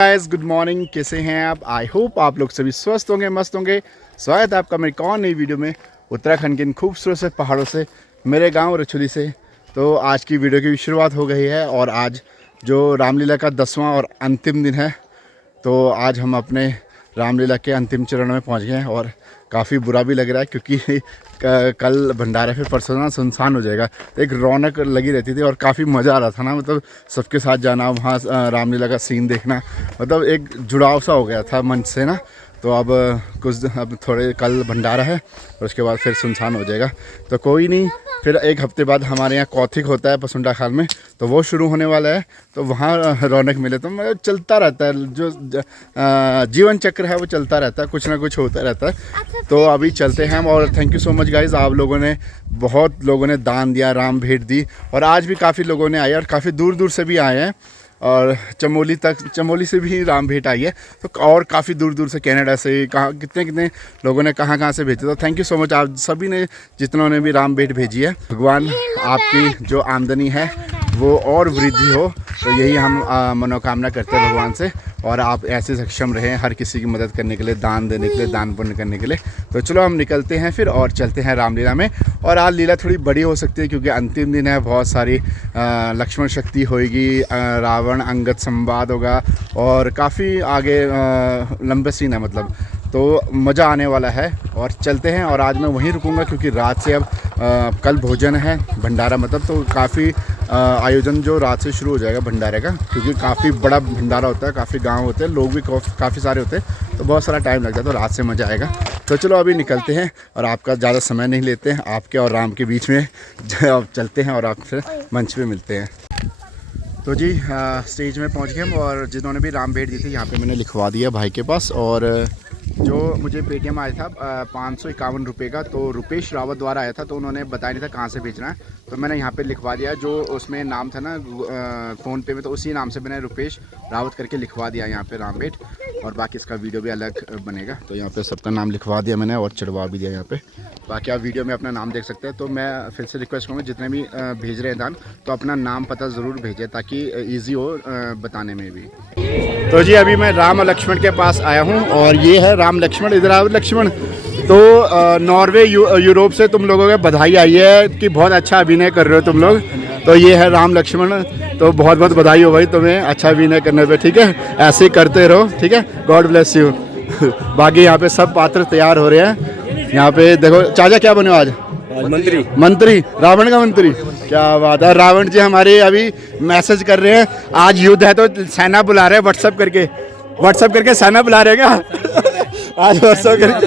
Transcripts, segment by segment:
Guys good morning, कैसे हैं आप? आई होप आप लोग सभी स्वस्थ होंगे, मस्त होंगे। स्वागत है आपका मेरी एक और नई वीडियो में उत्तराखंड के इन खूबसूरत से पहाड़ों से, मेरे गांव रछुली से। तो आज की वीडियो की शुरुआत हो गई है और आज जो रामलीला का 10वां और अंतिम दिन है, तो आज हम अपने रामलीला के अंतिम चरण में पहुंच गए हैं और काफ़ी बुरा भी लग रहा है क्योंकि कल भंडारा फिर परसों ना सुनसान हो जाएगा। एक रौनक लगी रहती थी और काफ़ी मज़ा आ रहा था ना, मतलब सबके साथ जाना, वहाँ रामलीला का सीन देखना, मतलब एक जुड़ाव सा हो गया था मन से ना। तो अब थोड़े कल भंडारा है और उसके बाद फिर सुनसान हो जाएगा। तो कोई नहीं, फिर एक हफ्ते बाद हमारे यहाँ कौथिक होता है पसुंडा खाल में, तो वो शुरू होने वाला है। तो वहाँ रौनक मिले तो मतलब चलता रहता है, जो जीवन चक्र है वो चलता रहता है, कुछ ना कुछ होता रहता है। तो अभी चलते हैं हम। और thank you so much guys, आप लोगों ने, बहुत लोगों ने दान दिया, राम भेंट दी और आज भी काफ़ी लोगों ने आए और काफ़ी दूर दूर से भी आए हैं और चमोली से भी राम भेंट आई है। तो और काफ़ी दूर दूर से, कनाडा से, कहाँ कितने लोगों ने कहाँ से भेजे। तो थैंक यू सो मच आप सभी ने, जितनों ने भी राम भेंट भेजी है। भगवान आपकी जो आमदनी है वो और वृद्धि हो, तो यही हम मनोकामना करते हैं भगवान से। और आप ऐसे सक्षम रहें हर किसी की मदद करने के लिए, दान देने के लिए, दान पुण्य करने के लिए। तो चलो हम निकलते हैं फिर और चलते हैं रामलीला में। और आज लीला थोड़ी बड़ी हो सकती है क्योंकि अंतिम दिन है, बहुत सारी लक्ष्मण शक्ति होएगी, रावण अंगद संवाद होगा और काफ़ी आगे लंबे सीन है, मतलब तो मज़ा आने वाला है। और चलते हैं। और आज मैं वहीं रुकूंगा क्योंकि रात से अब कल भोजन है, भंडारा मतलब, तो काफ़ी आयोजन जो रात से शुरू हो जाएगा भंडारे का, क्योंकि काफ़ी बड़ा भंडारा होता है, काफ़ी गांव होते हैं, लोग भी काफ़ी सारे होते हैं, तो बहुत सारा टाइम लगता है। तो रात से मज़ा आएगा। तो चलो अभी निकलते हैं और आपका ज़्यादा समय नहीं लेते हैं, आपके और राम के बीच में चलते हैं और आप फिर मंच पे मिलते हैं। तो जी स्टेज में पहुंच गए हम और जिन्होंने भी राम भेंट दी थी यहाँ पे मैंने लिखवा दिया भाई के पास। और जो मुझे पेटीएम आया था 551 रुपये का, तो रुपेश रावत द्वारा आया था, तो उन्होंने बताया नहीं था कहाँ से भेजना है, तो मैंने यहाँ पे लिखवा दिया। जो उसमें नाम था ना फ़ोन पे में, तो उसी नाम से मैंने रुपेश रावत करके लिखवा दिया यहाँ पे राम भेंट। और बाकी इसका वीडियो भी अलग बनेगा, तो यहाँ पे सबका नाम लिखवा दिया मैंने और चढ़वा भी दिया यहाँ पे। बाकी आप वीडियो में अपना नाम देख सकते हैं। तो मैं फिर से रिक्वेस्ट करूँगा, जितने भी भेज रहे हैं दान, तो अपना नाम पता ज़रूर भेजें ताकि ईजी हो बताने में भी। तो जी अभी मैं राम और लक्ष्मण के पास आया हूँ और ये है राम लक्ष्मण। इधर आओ लक्ष्मण। तो नॉर्वे यूरोप से तुम लोगों को बधाई आई है कि बहुत अच्छा अभिनय कर रहे हो तुम लोग। तो ये है राम लक्ष्मण, तो बहुत बहुत बधाई हो भाई तुम्हें अच्छा अभिनय करने पे, ठीक है? ऐसे ही करते रहो, ठीक है? God bless you. बाकी यहाँ पे सब पात्र तैयार हो रहे हैं। यहाँ पे देखो चाचा क्या बने आज? मंत्री, रावण का मंत्री। क्या बात है। रावण जी हमारे अभी मैसेज कर रहे हैं, आज युद्ध है तो सेना बुला रहे हैं, व्हाट्सएप करके सेना बुला रहे हैं क्या? आज व्हाट्सएप करके।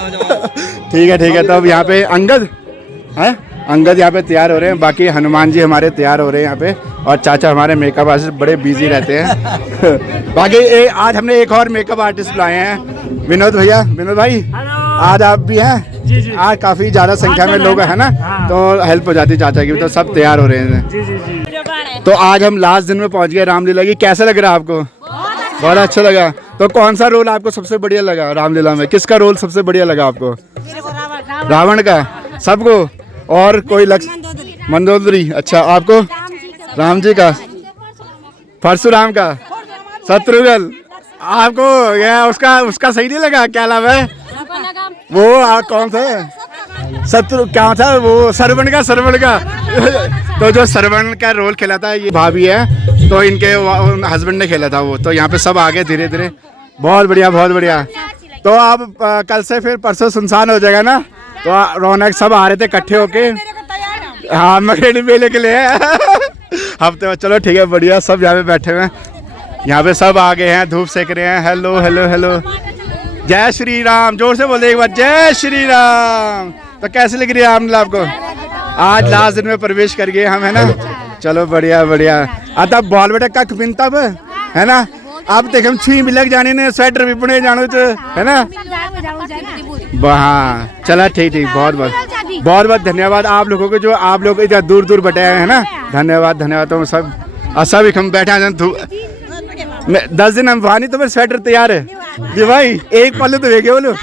ठीक है। तो अब यहाँ पे अंगद यहाँ पे तैयार हो रहे हैं। बाकी हनुमान जी हमारे तैयार हो रहे हैं यहाँ पे, और चाचा हमारे मेकअप आर्टिस्ट बड़े बिजी रहते हैं। बाकी आज हमने एक और मेकअप आर्टिस्ट बुलाए हैं, विनोद भाई आज आप भी हैं? जी। आज काफ़ी ज़्यादा संख्या में लोग हैं ना, तो हेल्प हो जाती है चाचा की। तो सब तैयार हो रहे हैं। जी। तो आज हम लास्ट दिन में पहुंच गए रामलीला की। कैसा लग रहा है आपको? बहुत अच्छा लगा। तो कौन सा रोल आपको सबसे बढ़िया लगा रामलीला में? किसका रोल सबसे बढ़िया लगा आपको? रावण का। सबको? और कोई मंदोदरी। अच्छा, आपको? राम जी का। परशुराम का। शत्रुघ्न। आपको या उसका सही नहीं लगा? क्या नाम है वो? कौन था शत्रु? क्या था वो? सरवण का। तो जो सरवण का रोल खेला था ये भाभी है, तो इनके हस्बैंड ने खेला था वो। तो यहाँ पे सब आ गए धीरे धीरे। बहुत बढ़िया। तो अब कल से फिर परसों सुनसान हो जाएगा ना, तो रौनक सब आ रहे थे इकट्ठे होके। हाँ, मकेड़ी मेले के लिए हफ्ते में। चलो ठीक है, बढ़िया। सब यहाँ पे बैठे हुए हैं, यहाँ पे सब आ गए हैं, धूप सेक रहे हैं। हेलो। जय श्री राम। जोर से बोले एक बार, जय श्री राम। तो कैसे लग रही है रामलीला आपको? आज लास्ट दिन में प्रवेश कर गए हम, है ना? चलो बढ़िया। आता बॉल बेटा कख बिन तब, है ना? अब देख हम छुई भी लग जाने ने, स्वेटर भी बुने जानो, है ना? हाँ चला ठीक। बहुत धन्यवाद आप लोगों को, जो आप लोग इधर दूर दूर बैठे हैं, है ना? धन्यवाद। तो सब हम बैठे हैं 10 दिन हम वानी, तो मेरे स्वेटर तैयार है जी भाई। एक पल्लू तो वेगे बोलो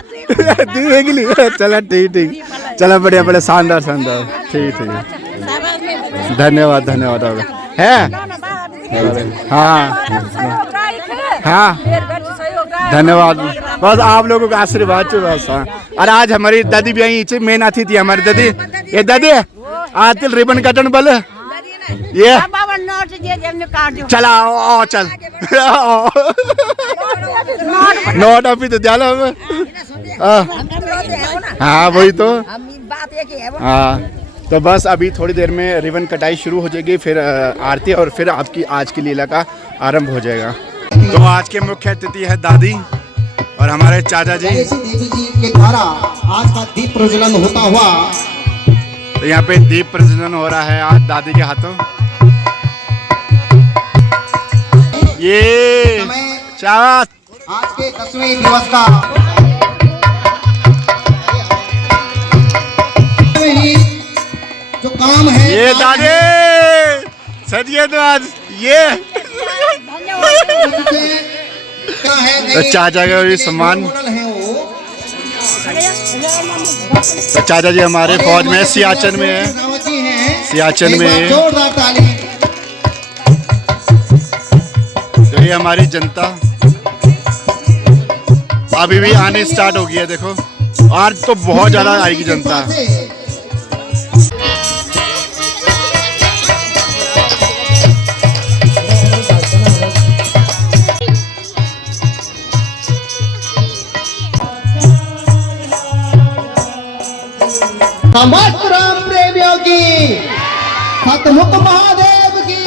चला ठीक। चला बढ़िया शानदार। ठीक। धन्यवाद है। हाँ हाँ धन्यवाद, बस आप लोगों का आशीर्वाद चाहिए बस। हाँ, और आज हमारी दादी भी आई, मेन अतिथि हमारी दादी। ये दादी आती रिबन कटन बल ये चला आओ चल नोट अभी तो जाला हमें। हाँ वही तो। हाँ तो बस अभी थोड़ी देर में रिबन कटाई शुरू हो जाएगी, फिर आरती और फिर आपकी आज की लीला का आरंभ हो जाएगा। तो आज के मुख्य अतिथि है दादी और हमारे चाचा जी। देवी जी के द्वारा आज का दीप प्रज्वलन होता हुआ, तो यहाँ पे दीप प्रज्वलन हो रहा है आज दादी के हाथों। ये चावत आज के 10वें दिवस का जो काम है, ये दादी सदिए तो आज ये क्या है तो चाचा का भी सम्मान। तो चाचा जी हमारे फौज में सियाचिन में है, सियाचिन में है। जोरदार ताली। तो ये हमारी जनता अभी भी आने स्टार्ट हो गई है, देखो आज तो बहुत ज्यादा आएगी जनता। समस्त राम प्रेमियों की, सतमुख महादेव की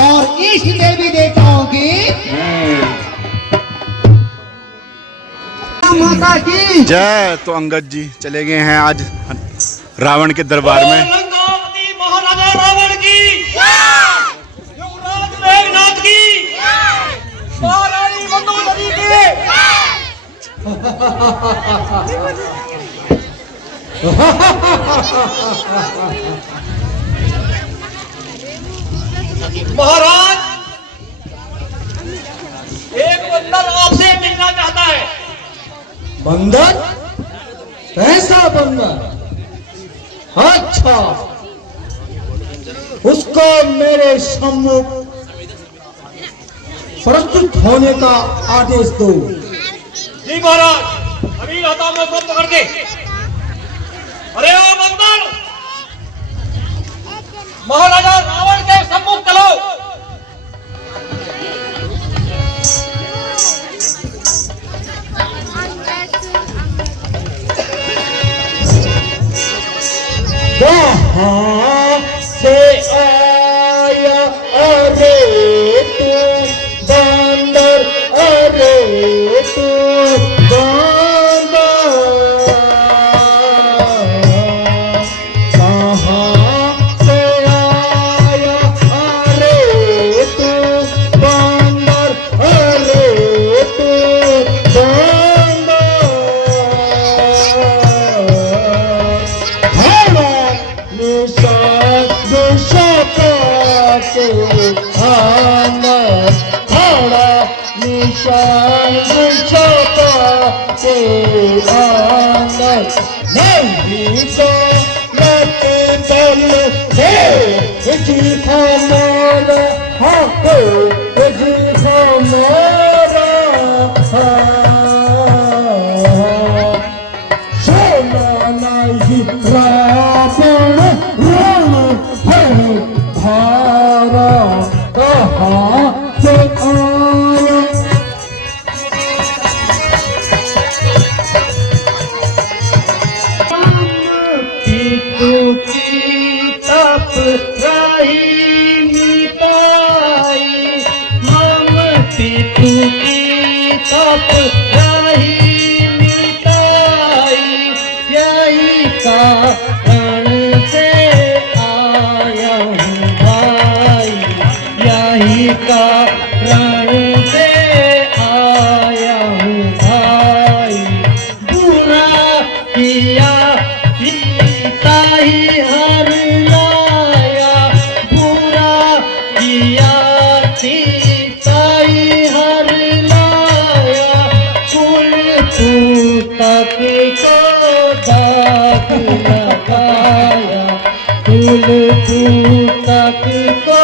और इष्ट देवी देवताओं की माता की जय। तो अंगद जी चले गए हैं आज रावण के दरबार में। लंकापति महाराजा रावण की, युवराज मेघनाथ की, महारानी मंदोदरी की। महाराज एक बंदर आपसे मिलना चाहता है। बंदर? कैसा बंदर? अच्छा, उसको मेरे सम्मुख प्रस्तुत होने का आदेश दो। जी महाराज, अभी आता हूं, मैं पकड़ के। अरे ओ बंदर, महाराजा रावण के सम्मुख चलो। कहाँ से आया अरे तू बंदर, अरे तू बंदर, कहाँ से आया अरे तू बंदर, अरे तू बंदर, निशान के अंदर नहीं तो मत बल है जी हमारा हक, जी हमारा सोना नहीं रावण रण है भारा, कहाँ से आया की तप रही मिटाई, ममती की तप रही मिटाई, यही कारण से आया हूँ भाई, यही कारण से आया हूँ भाई। बुरा किया सीता ही हर लाया, बुरा किया सीता ही हर लाया, कुल तक को दाग लगाया, कुल तक को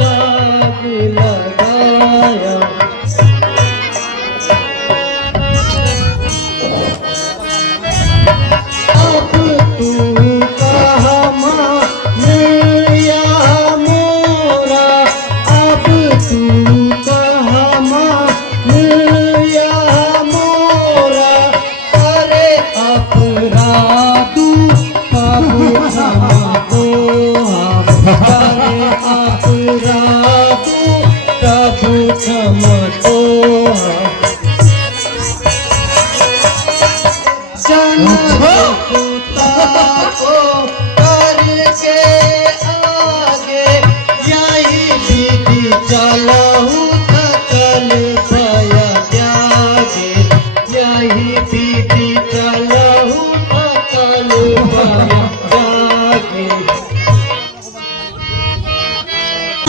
दाग लगाया। या मोरा अरे अपराधू प्रभु हमको अरे अपराधू प्रभु हमको जनता को करके आगे यही विधि चलाऊं सकल भय त्यागे यही विधि चलाऊं सकल भय त्यागे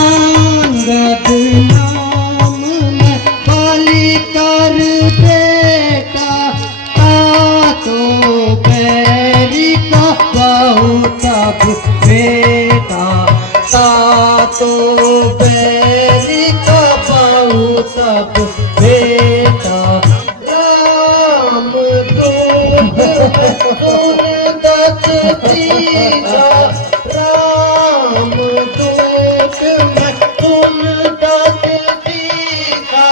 अंगद नाम में बलि कर बेटा तो बैरी का बहुत बेटा तो बैरी का बहुत बेटा राम दूत दस तीजा राम दूत में तुम दस तीजा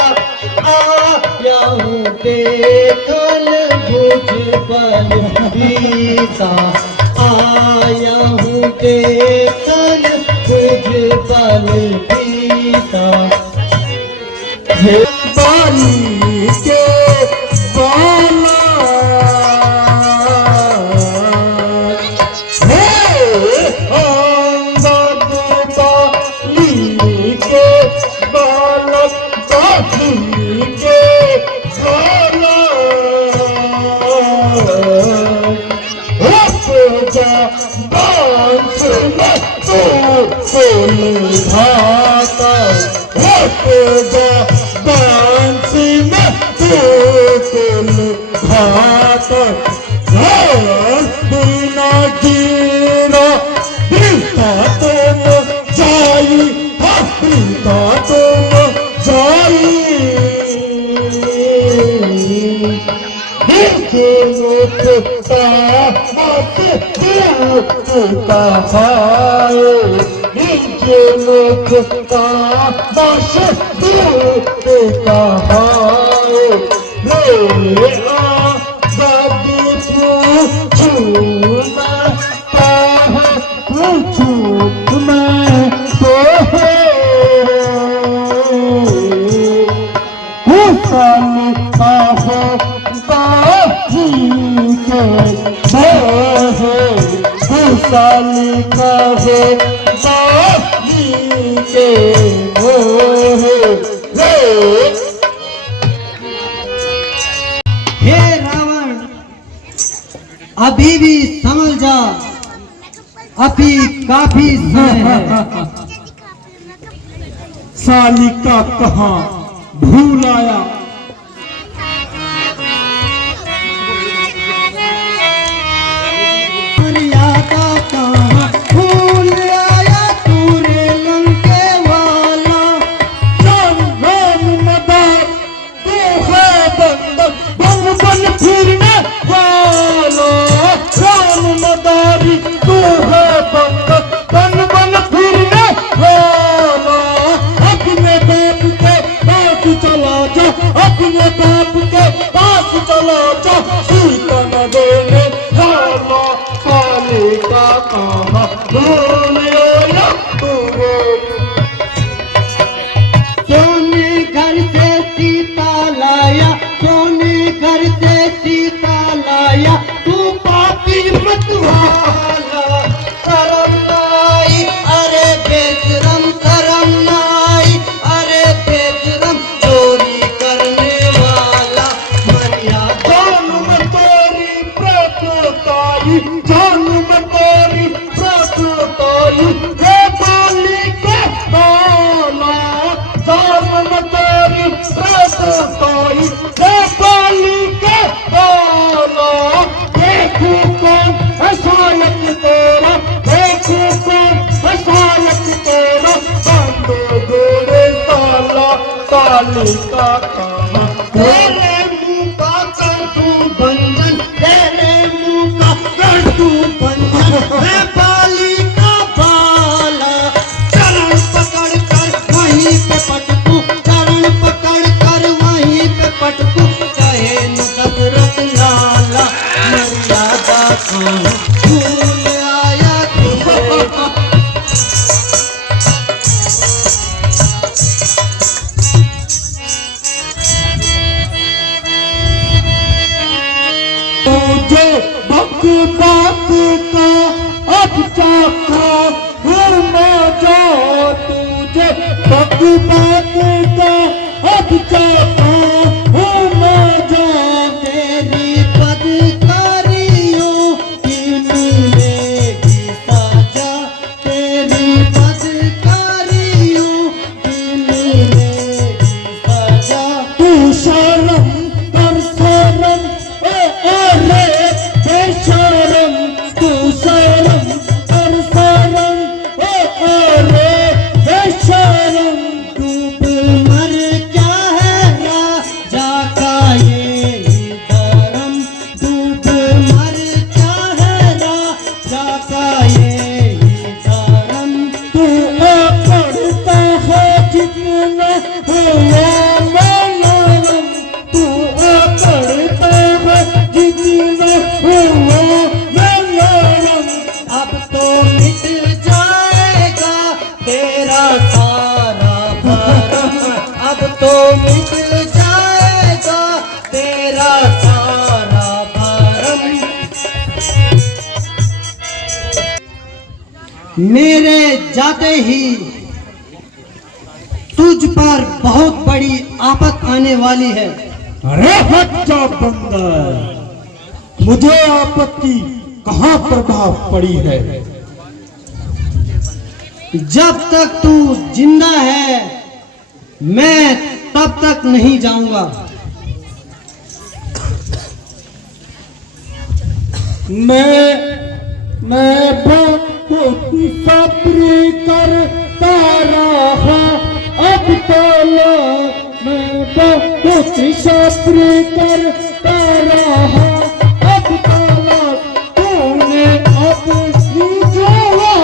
आया हूँ देखल बुझ बल बीता आया हूँ देखल बुझ बल बीता हे बाली के बाला हे अंगद बाली के बालक बाली के बाला बांस में तो कोई भाता बांस में तो कोई भाता बिना गिरा बिना तुम जाई बिना तुम जाई साली का है बाली के मोह हे रावण अभी भी समझ जा अभी काफी समय है साली का कहाँ भूल आया मर्यादा कहाँ भूल आया तूने लंके वाला राम राम मदार तू है बंदर बन बन फिरने वाला राम मदारी तू है बंदर बन बन फिरने वाला अपने बाप के पास चला जा अपने बाप के पास चला जा सीता न देने वाला साली का कहाँ भूल आया तू सोने घर से सीता लाया सोने घर से सीता लाया तू पापी मतवाला शरम लाई अरे बेशरम शरम लाई अरे बेशरम चोरी करने वाला मर्यादा जानू में तेरी प्रकृताई जानू में तेरी प्रकृताई हे बाली के बाला जानू में तेरी प्रकृताई हे बाली के बाला देखू कौन है सायक तेरा देखू कौन है सायक तेरा बंदो गोरे साला साली का कहाँ तेरे मुंह का कर तू बंधन तेरे मुंह का कर तू बंधन मैं बाली का बाला चरण पकड़ कर वहीं पे पटकू चरण पकड़ कर वहीं फूल आया तुझे बक बात का अब चाखा हूँ मैं जो तुझे बक बात का अब चाखा हूँ मैं जो तेरी बदकारियों की मिलेगी सजा, तेरी बदकारियों की मिलेगी सजा। तू शर्म कर शर्म रे बेशरम तू शर्म कर शर्म रे बेशरम डूब मर क्या है राजा का ये धर्म, डूब मर क्या है राजा का ये धर्म। तू पढ़ता है जितना हुआ मैं नरम तू पढ़ता है जितना हुआ मैं नरम अब तो मिट जाएगा तेरा सारा भरम, अब तो मिट जाएगा तेरा सारा भरम। मेरे जाते ही तुझ पर बहुत बड़ी आफत आने वाली है। अरे बच्चा बंदर मुझे आपत्ति कहाँ प्रभाव पड़ी है जब तक तू जिंदा है मैं तब तक नहीं जाऊंगा। मैं बहुत सब्र करता रहा अब तो मैं बहुत सब्र करता रहा अब तो तूने अपनी जोड़ा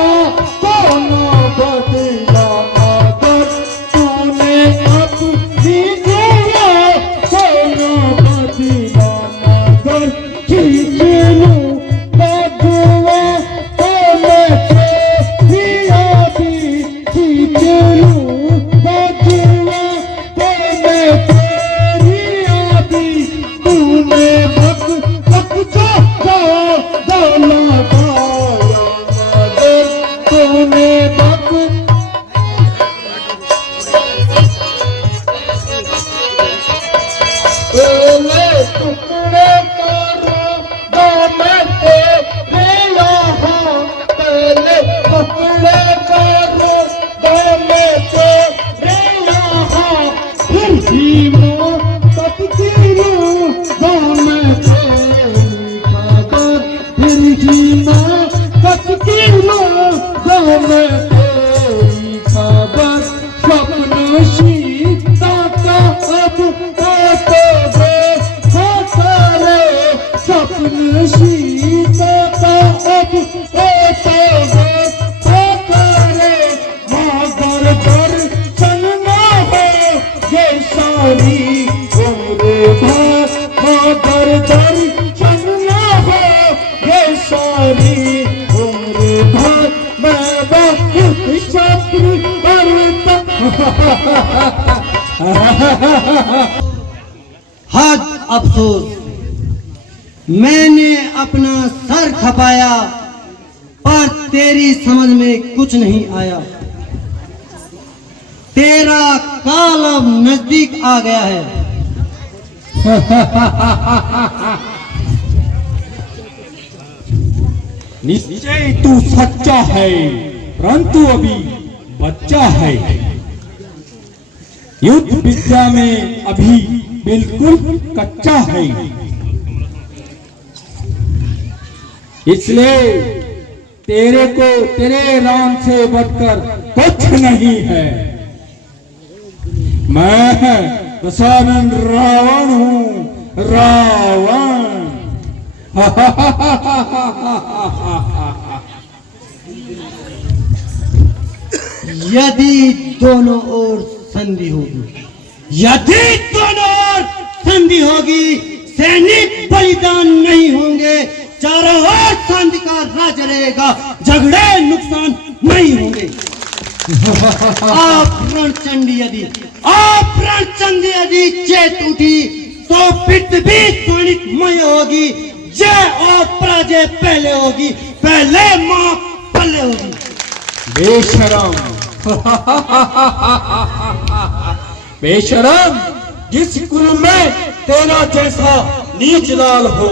कोनो बदला मगर तूने अपनी जोड़ा कोनो बदला मगर खींच लूं बदुआ तो मैं तेरी खींच लूं बदुआ तो मैं तेरी तूने बक बक चाका दाना पाया मगर तूने बक टुकड़े करो दाने तेरे यहाँ पहले टुकड़े करो दाने तेरे यहाँ फिर भी मैं तकदीरों दाने तेरी खबर फिर भी मैं तकदीरों दाने तेरी खबर स्वप्न शीता का अब आते रे सारे स्वप्न शीता का अब आते रे सारे मगर दर्शन ना हो ये सारी उम्र भर मगर दर्शन ना हो ये सारी उम्र भर मैं बहुत सब्र करता हद अफसोस मैंने अपना सर खपाया पर तेरी समझ में कुछ नहीं आया। तेरा काल अब नजदीक आ गया है। निश्चय तू सच्चा है परंतु अभी बच्चा है युद्ध विद्या में अभी बिल्कुल कच्चा है इसलिए तेरे को तेरे राम से बढ़कर कुछ नहीं है। मैं दशानन रावण हूँ रावण यदि दोनों ओर संधि होगी, यदि दोनों ओर संधि होगी, सैनिक बलिदान नहीं होंगे चारों ओर शांति का राज रहेगा, झगड़े नुकसान नहीं होंगे। आप रणचंडी यदि चेत उठी तो पृथ्वी स्वर्णिमय होगी। जय और पराजय पहले होगी, पहले मां पहले होगी। बेशरम बेशरम, जिस कुल में तेरा जैसा नीच लाल हो,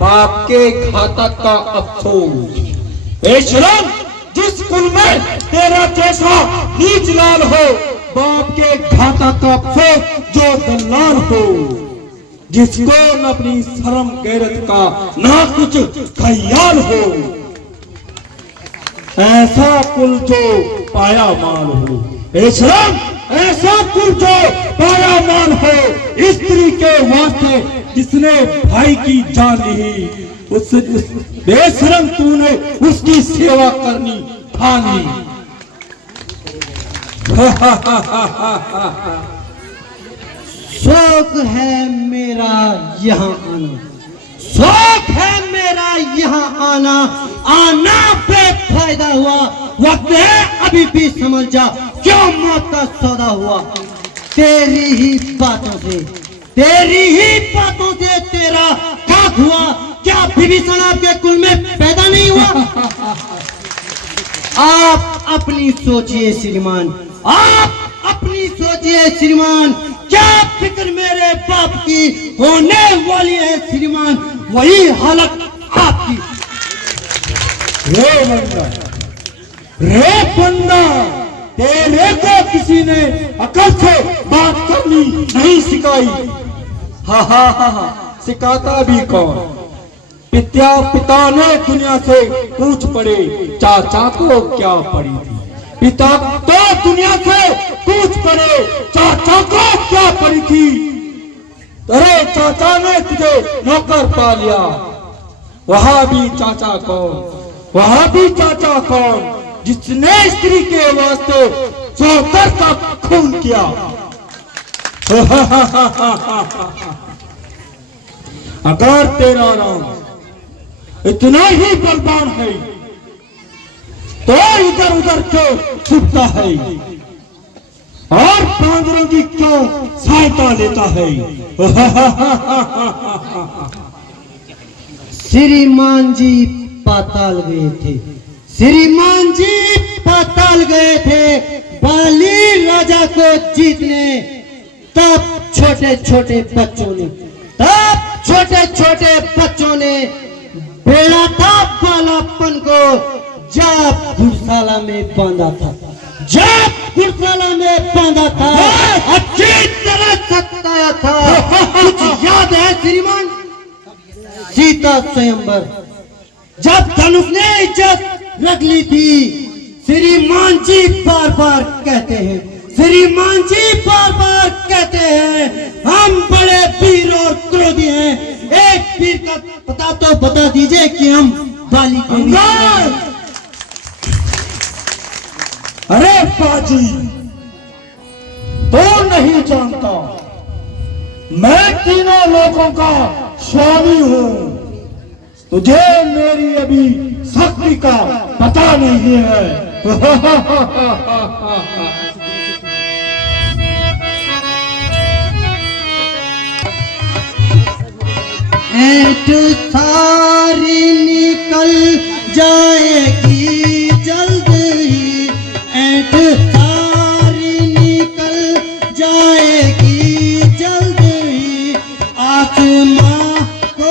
बाप के घातक का अफसोस। बेशरम, जिस कुल में तेरा जैसा नीच लाल हो, बाप के घातक का अफसोस जो दलाल हो। जिसको न अपनी शर्म गैरत का ना कुछ ख्याल हो, ऐसा कुल जो पाया मान हो। बेशरम, ऐसा कुल जो पाया मान हो, स्त्री के वास्ते जिसने भाई की जान ली, उस बेशरम तूने उसकी सेवा करनी ठानी। शौक है मेरा यहाँ आना, शौक है मेरा यहाँ आना, आना बेफायदा हुआ। वक्त है अभी भी समझ जा, क्यों मौत का सौदा हुआ। तेरी ही बातों से तेरा खाक हुआ। क्या विभीषण आपके कुल में पैदा नहीं हुआ? आप अपनी सोचिए श्रीमान, आप अपनी सोचिए श्रीमान। क्या फिक्र मेरे बाप की होने वाली है श्रीमान, वही हालत आपकी। रे बंदा, तेरे को किसी ने अकल से बात करनी नहीं सिखाई। हा, सिखाता भी कौन? पिता ने दुनिया से पूछ पड़े, चाचा को क्या पड़ी थी। पिता तो दुनिया से पूछ पड़े, चाचा को क्या पड़ी थी। अरे चाचा ने तुझे नौकर पा लिया, वहां भी चाचा कौन, जिसने स्त्री के वास्ते चौकर का खून किया। अगर तेरा नाम इतना ही बलवान है तो इधर उधर क्यों छुपता है और बांदरों की क्यों सहायता लेता है? श्रीमान जी पाताल गए थे, श्रीमान जी पाताल गए थे बाली राजा को जीतने। तब छोटे छोटे बच्चों ने बेड़ा था बालापन को, जब घुड़शाला में बांधा था, अच्छी तरह सताया था। कुछ याद है श्रीमान? सीता स्वयंवर, जब धनुष ने इज्जत रख ली थी। श्रीमान जी बार बार कहते हैं हम बड़े वीर और क्रोधी हैं। एक वीर का पता तो बता दीजिए कि हम बाली के अरे बाजी, तो नहीं जानता, मैं तीनों लोगों का स्वामी हूँ। तुझे मेरी अभी शक्ति का पता नहीं है। ऐंठ सारी निकल जाएगी जल्द ही, ऐंठ सारी निकल जाएगी जल्द ही। आसमां को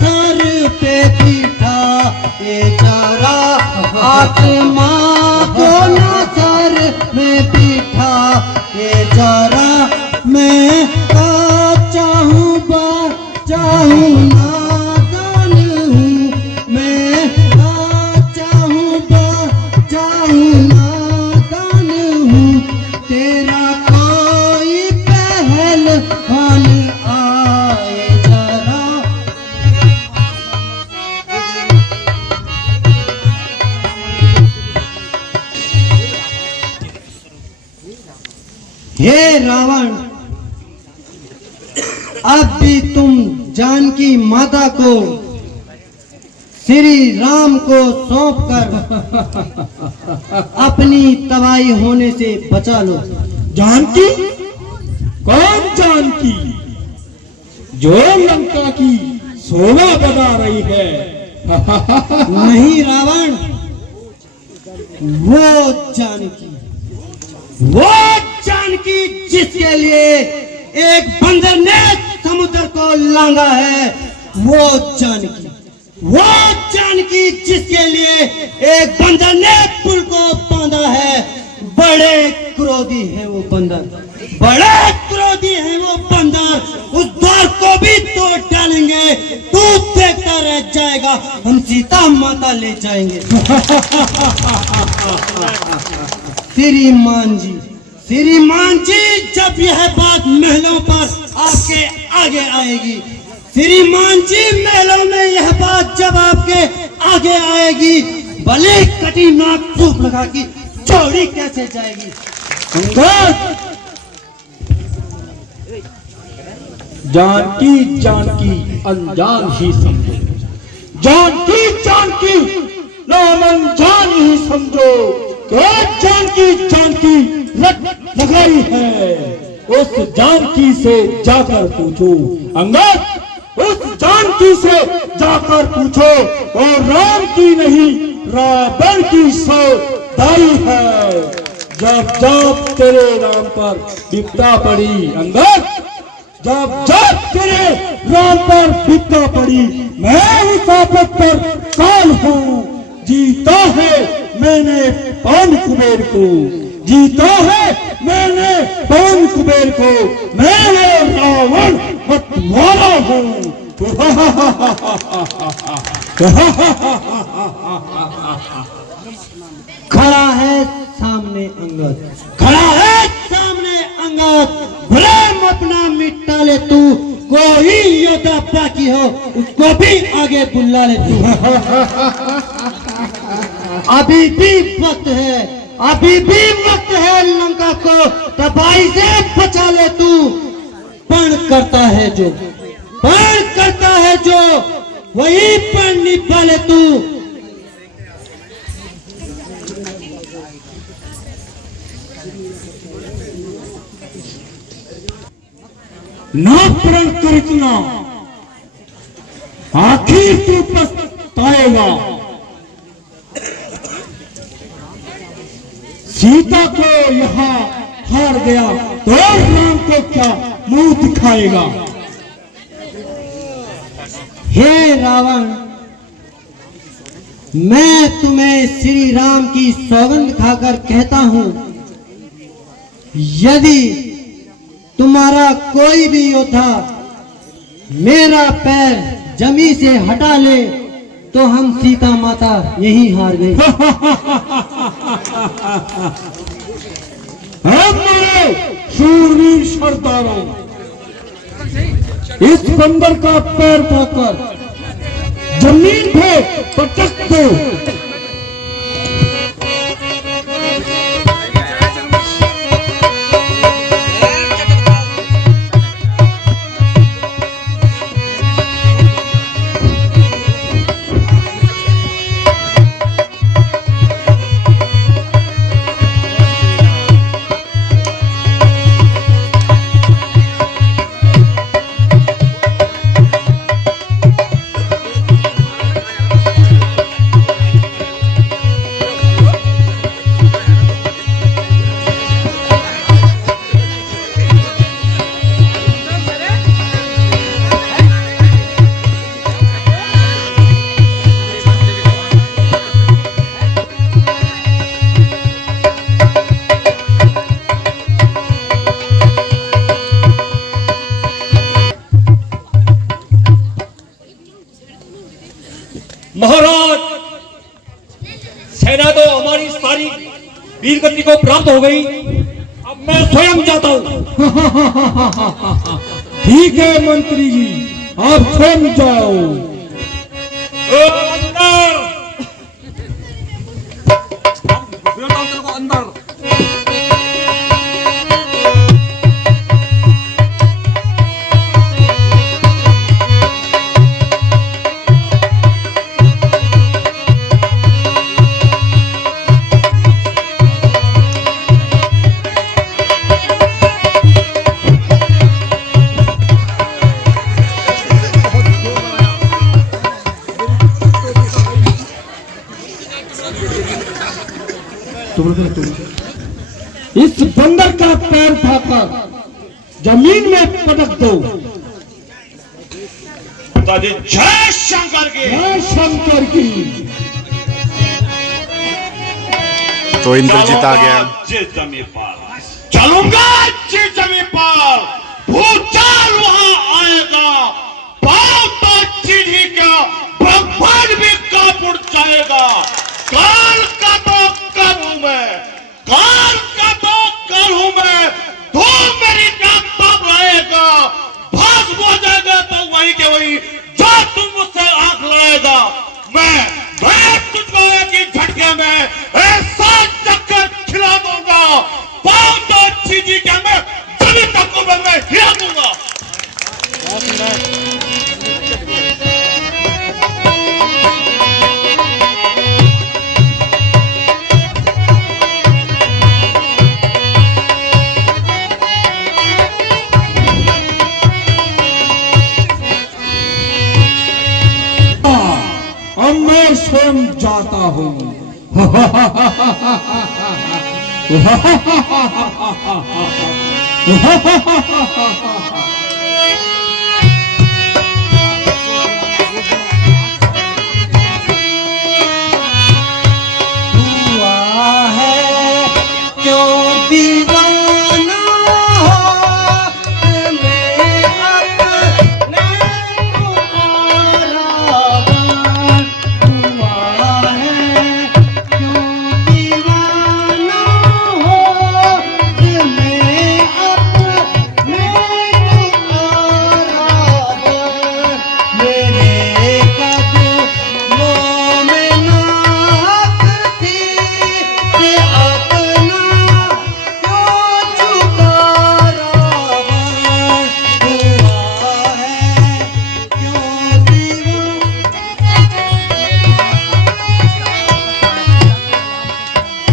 सर पे बिठा ये जरा, आसमां को ना सर में बिठा ये जरा। मैं चाहूँ नादान हूँ, मैं चाहूँ नादान हूँ। तेरा कोई पहलवान आए जरा। हे रावण, अब भी तुम जानकी माता को श्री राम को सौंपकर अपनी तबाही होने से बचा लो। जानकी? कौन जानकी? जो लंका की शोभा बना रही है। नहीं रावण, वो जानकी जिसके लिए एक बंदर ने समुद्र को लांगा है। वो जानकी जिसके लिए एक बंदर ने पुल को बांधा है। बड़े क्रोधी है वो बंदर, उस द्वार को भी तोड़ डालेंगे। तू देखता रह जाएगा, हम सीता माता ले जाएंगे। श्रीमान जी जब यह बात महलों पर आपके आगे आएगी, श्रीमान जी महलों में यह बात जब आपके आगे आएगी, भले कटी नाक चुप लगा की चोरी कैसे जाएगी। जानकी अनजान ही समझो, जानकी नाम अनजान ही समझो। जानकी लगाई है, उस जानकी से जाकर पूछो। अंगद, उस जानकी से जाकर पूछो, और राम की नहीं रावण की सौदाई है। जब तेरे राम पर विपदा पड़ी अंगद, जब तेरे राम पर विपदा पड़ी, मैं उस आफत पर काल हूँ। जीता है मैंने पवन कुबेर को, मैं रावण मतवाला हूँ। खड़ा है सामने अंगद, भले अपना मिटा ले तू, कोई योद्धा बाकी हो उसको भी आगे बुला ले तू। अभी भी वक्त है लंका को तबाही से बचा ले तू। पण करता है जो वही पण निभा ले तू। ना प्रण कर इतना, आखिर तू पछताएगा। सीता को यहाँ हार गया तो राम को क्या मुंह दिखाएगा। हे रावण, मैं तुम्हें श्री राम की सौगंध खाकर कहता हूं, यदि तुम्हारा कोई भी योद्धा मेरा पैर जमीन से हटा ले तो हम सीता माता यहीं हार गए। हमारे शूरवीर सरदारों, इस बंदर का पैर पकड़ जमीन पे पटक दो। महाराज, सेना तो हमारी सारी वीर गति को प्राप्त हो गई, अब मैं स्वयं जाता हूँ। ठीक है मंत्री जी, आप स्वयं जाओ। अंदर अंदर इस बंदर का पैर उठाकर जमीन में पटक दो। पिताजी जय शंकर की। जय शंकर की। तो इंद्रजीत आ गया। जिस जमीन पर चलूंगा, जिस जमीन पर भूचाल वहां आएगा, पाँव तो चिढ़ी का ब्रह्मांड भी कांप उठ जाएगा। काल का तो कल हूं मैं, काल का तो कल हूं मैं। तू मेरी नाक तब लाएगा, भाग हो जाएगा तो वही के वही जो तुम मुझसे आंख लड़ाएगा। मैं तुझको एक ही झटके में ऐसा चक्कर खिला दूंगा, पाँव तो चीजी के मैं जमीन तक को मैं हिला दूंगा। अब मैं स्वयं जाता हूं। हुआ है क्यों दीवाना मैं अपने हुआ है क्यों दीवाना मैं अपने मेरे कदमों में नाक थी कि अपना क्यों झुका हुआ है क्यों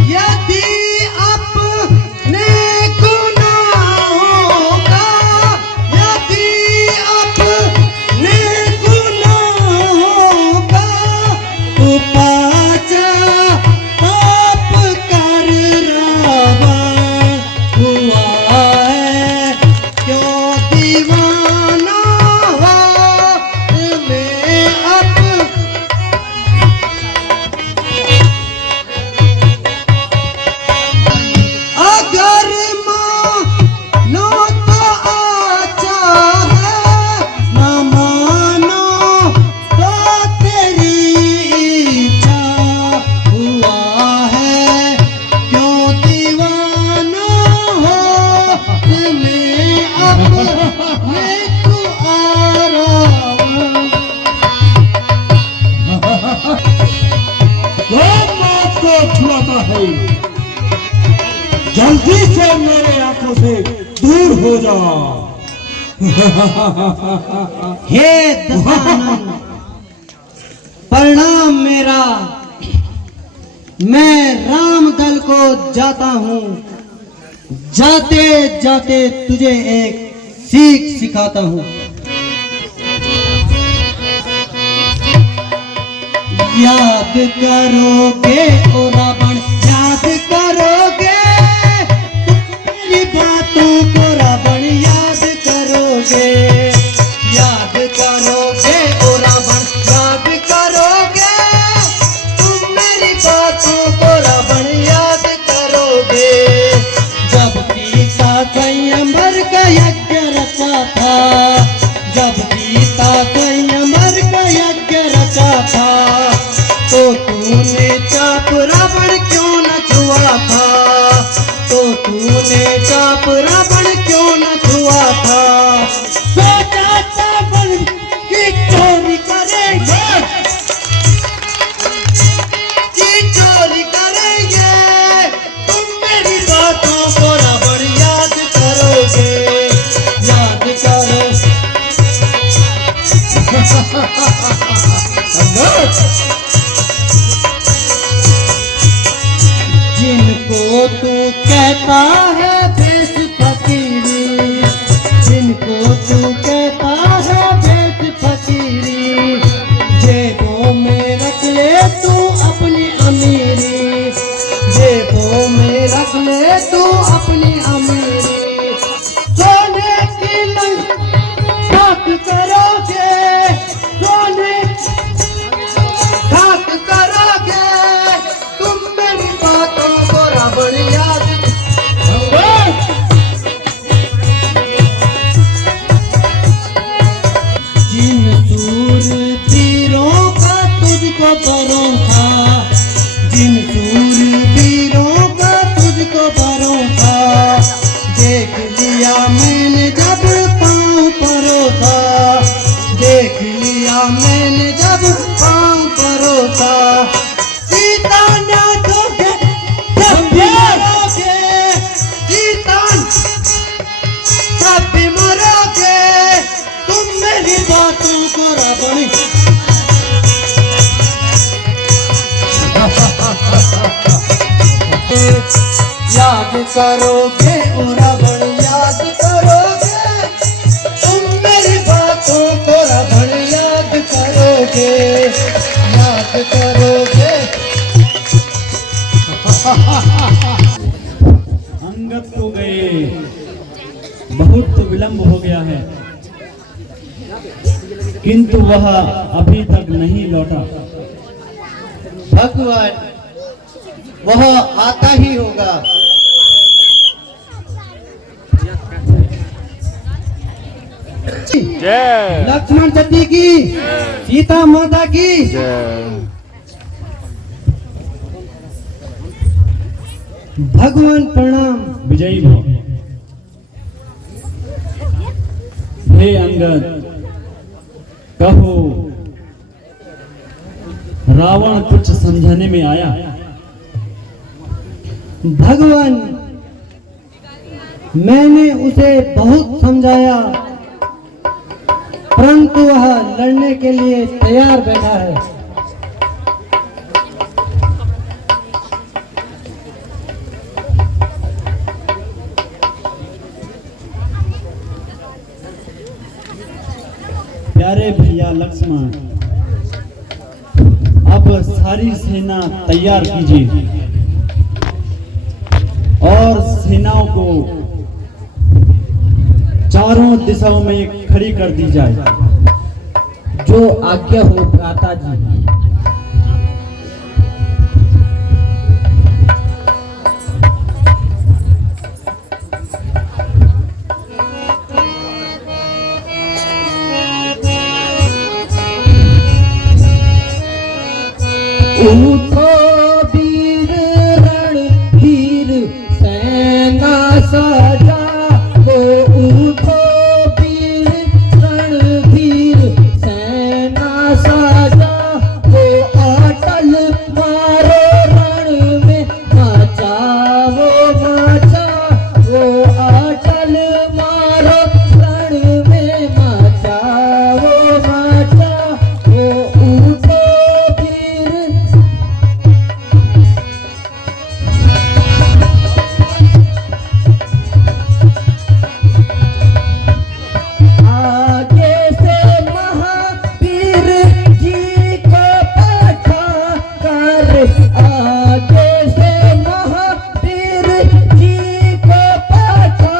यदि अपने गुनाहों का यदि अपने गुनाहों का उपाचा पाप कर रहा हुआ है क्यों दीवाना मैं अगर मानो तो अच्छा है, न मानो तो तेरी इच्छा हुआ है क्यों दीवाना मैं अपने तू आ रहा वो मौत को छुआता है, जल्दी से मेरे आंखों से दूर हो जा। हे दशानन प्रणाम मेरा, मैं राम दल को जाता हूँ। जाते जाते तुझे एक सीख सिखाता हूँ। याद करोगे ओ रावण, याद करोगे मेरी बातों को रावण, याद करोगे ओ रावण, याद करोगे तुम मेरी बातों को रावण, याद करोगे। जब सीता स्वयंवर का यज्ञ रचा था, जब सीता स्वयंवर का यज्ञ रचा था, तो तूने चाप रावण क्यों न छुआ था, तो तूने चाप रावण क्यों न छुआ था। सोचा रावण की चोरी करेंगे, की चोरी करेंगे, तुम मेरी बातों को रावण याद करोगे, याद करो। जिनको तू कहता है देश फकीरी, जिनको तू कहता है देश फकीरी, जेबों में रख ले तू अपनी अमीरी, जेबों को रावण याद करोगे ओ रावण याद करोगे तुम मेरी बातों को रावण याद करोगे अंगद को गए बहुत विलंब हो गया है, किंतु वह अभी तक नहीं लौटा। भगवान वह आता ही होगा। जय लक्ष्मण जी की, सीता माता की। जय। भगवान प्रणाम। विजयी भव। हे अंगद, कहो रावण कुछ समझाने में आया। भगवान मैंने उसे बहुत समझाया, परंतु वह लड़ने के लिए तैयार बैठा है। प्यारे भैया लक्ष्मण, अब सारी सेना तैयार कीजिए और सेनाओं को चारों दिशाओं में खड़ी कर दी जाए। जो आज्ञा हो भ्राता जी। उठो वीर रणधीर सेना सजा हो, उठो वीर रणधीर सेना सजा हो, अटल मारो रण में मचाओ मचा हो, अटल मारो रण में मचाओ मचा हो, उठो वीर। आगे से महावीर जी को बैठा कर, आगे से महावीर जी को बैठा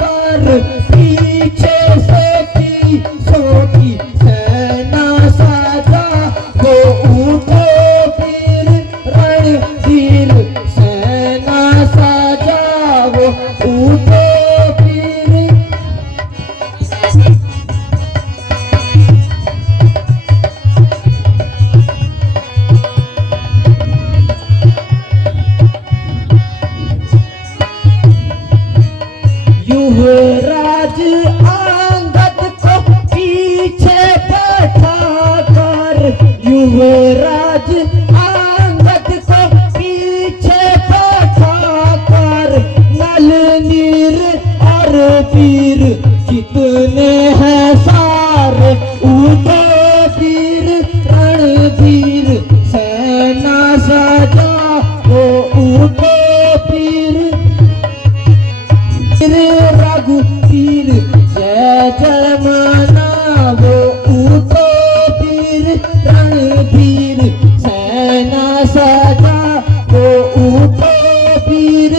कर, पीछे से तीसों की सेना सजा हो, उठो वीर रणधीर सेना सजा हो, उठो वीर। युवराज अंगद को पीछे बैठा कर, युवराज अंगद को पीछे बैठा कर, नल नीर और वीर जितने हैं सारे, उठो वीर रणधीर सेना सजा हो, उठो वीर। रघुवीर जय जय मनावो, उठो वीर रणधीर सेना सजा हो, उठो वीर।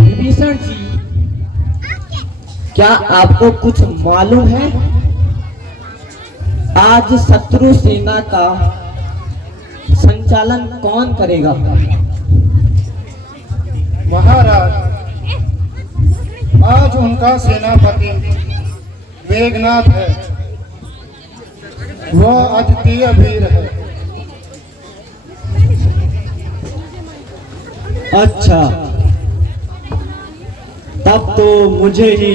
विभीषण जी, क्या आपको कुछ मालूम है आज शत्रु सेना का संचालन कौन करेगा? महाराज, आज उनका सेनापति वेगनाथ है, वह अद्वितीय वीर है। अच्छा, तब तो मुझे ही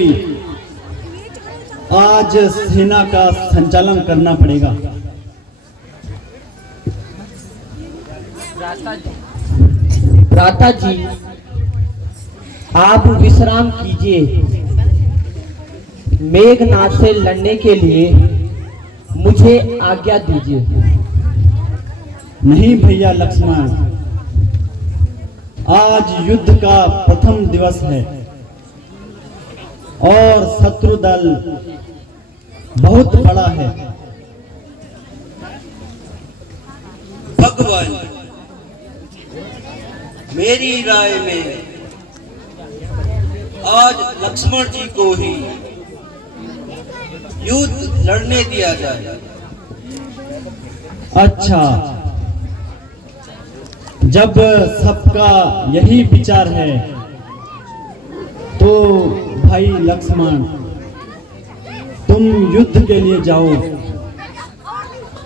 आज सेना का संचालन करना पड़ेगा। भ्राता जी, आप विश्राम कीजिए। मेघनाथ से लड़ने के लिए मुझे आज्ञा दीजिए। नहीं भैया लक्ष्मण, आज युद्ध का प्रथम दिवस है और शत्रु दल बहुत बड़ा है। भगवान, मेरी राय में आज लक्ष्मण जी को ही युद्ध लड़ने दिया जाए। अच्छा, जब सबका यही विचार है तो भाई लक्ष्मण, तुम युद्ध के लिए जाओ,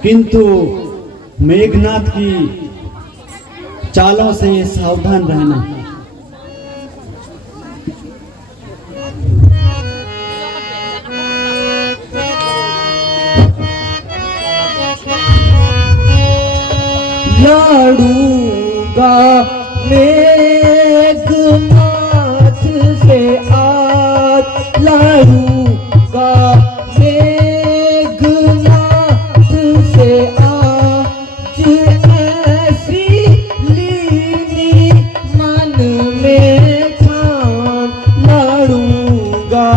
किंतु मेघनाथ की चालों से सावधान रहना। लड़ूंगा मेघनाथ से आज, लड़ूंगा मेघनाथ से आज, ऐसी लीनी मन में ठान, लड़ूंगा।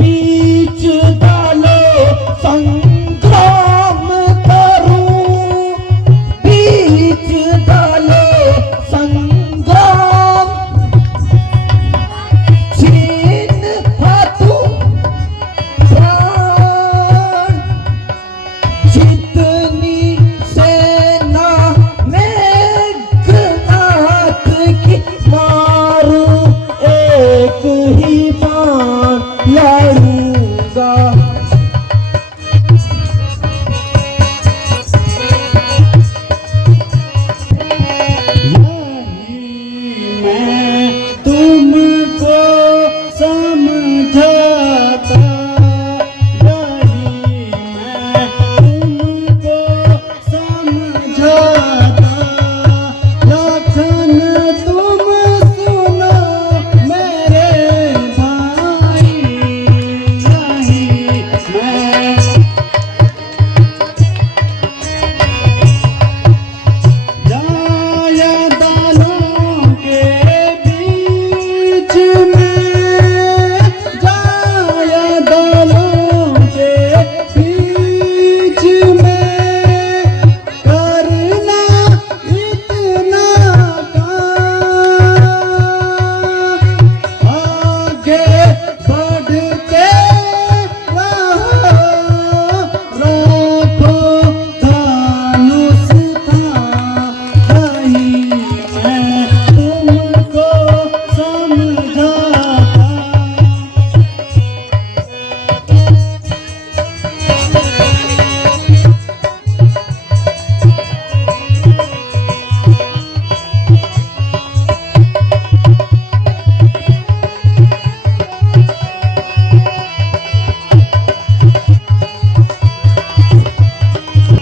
बीच संग्राम करूं, बीच डाले संग्राम, छीन हाथों प्राण, जितनी सेना मेघनाथ की मारूं एक ही बाण, लड़ूंगा।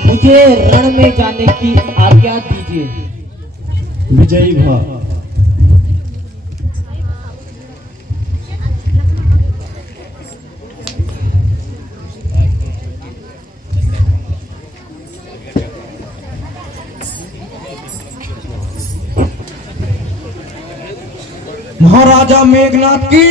मुझे रण में जाने की आज्ञा दीजिए। विजयी भव। महाराजा मेघनाथ की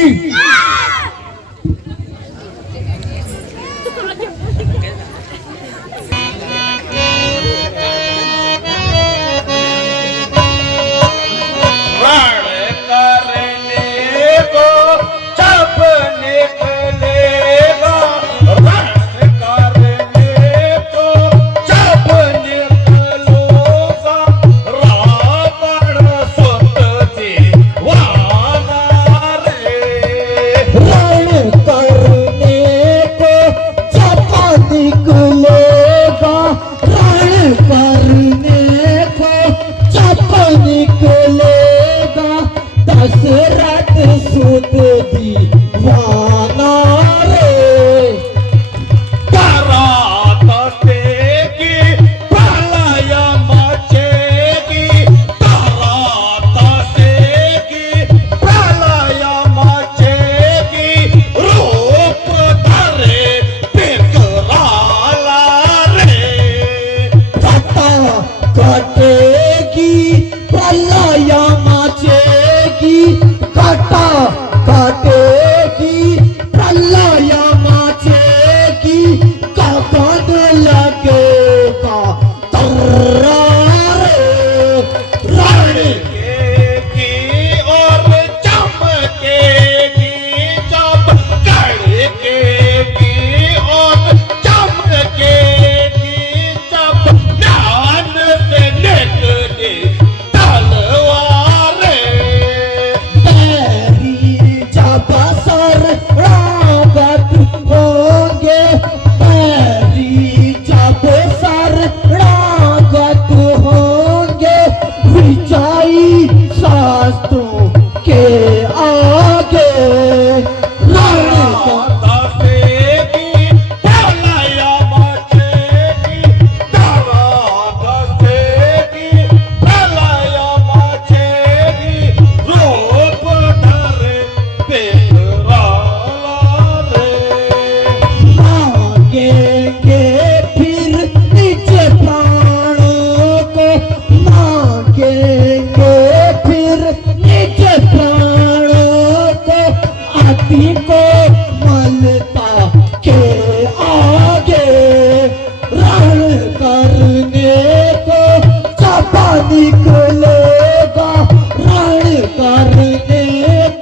निकलेगा रण करने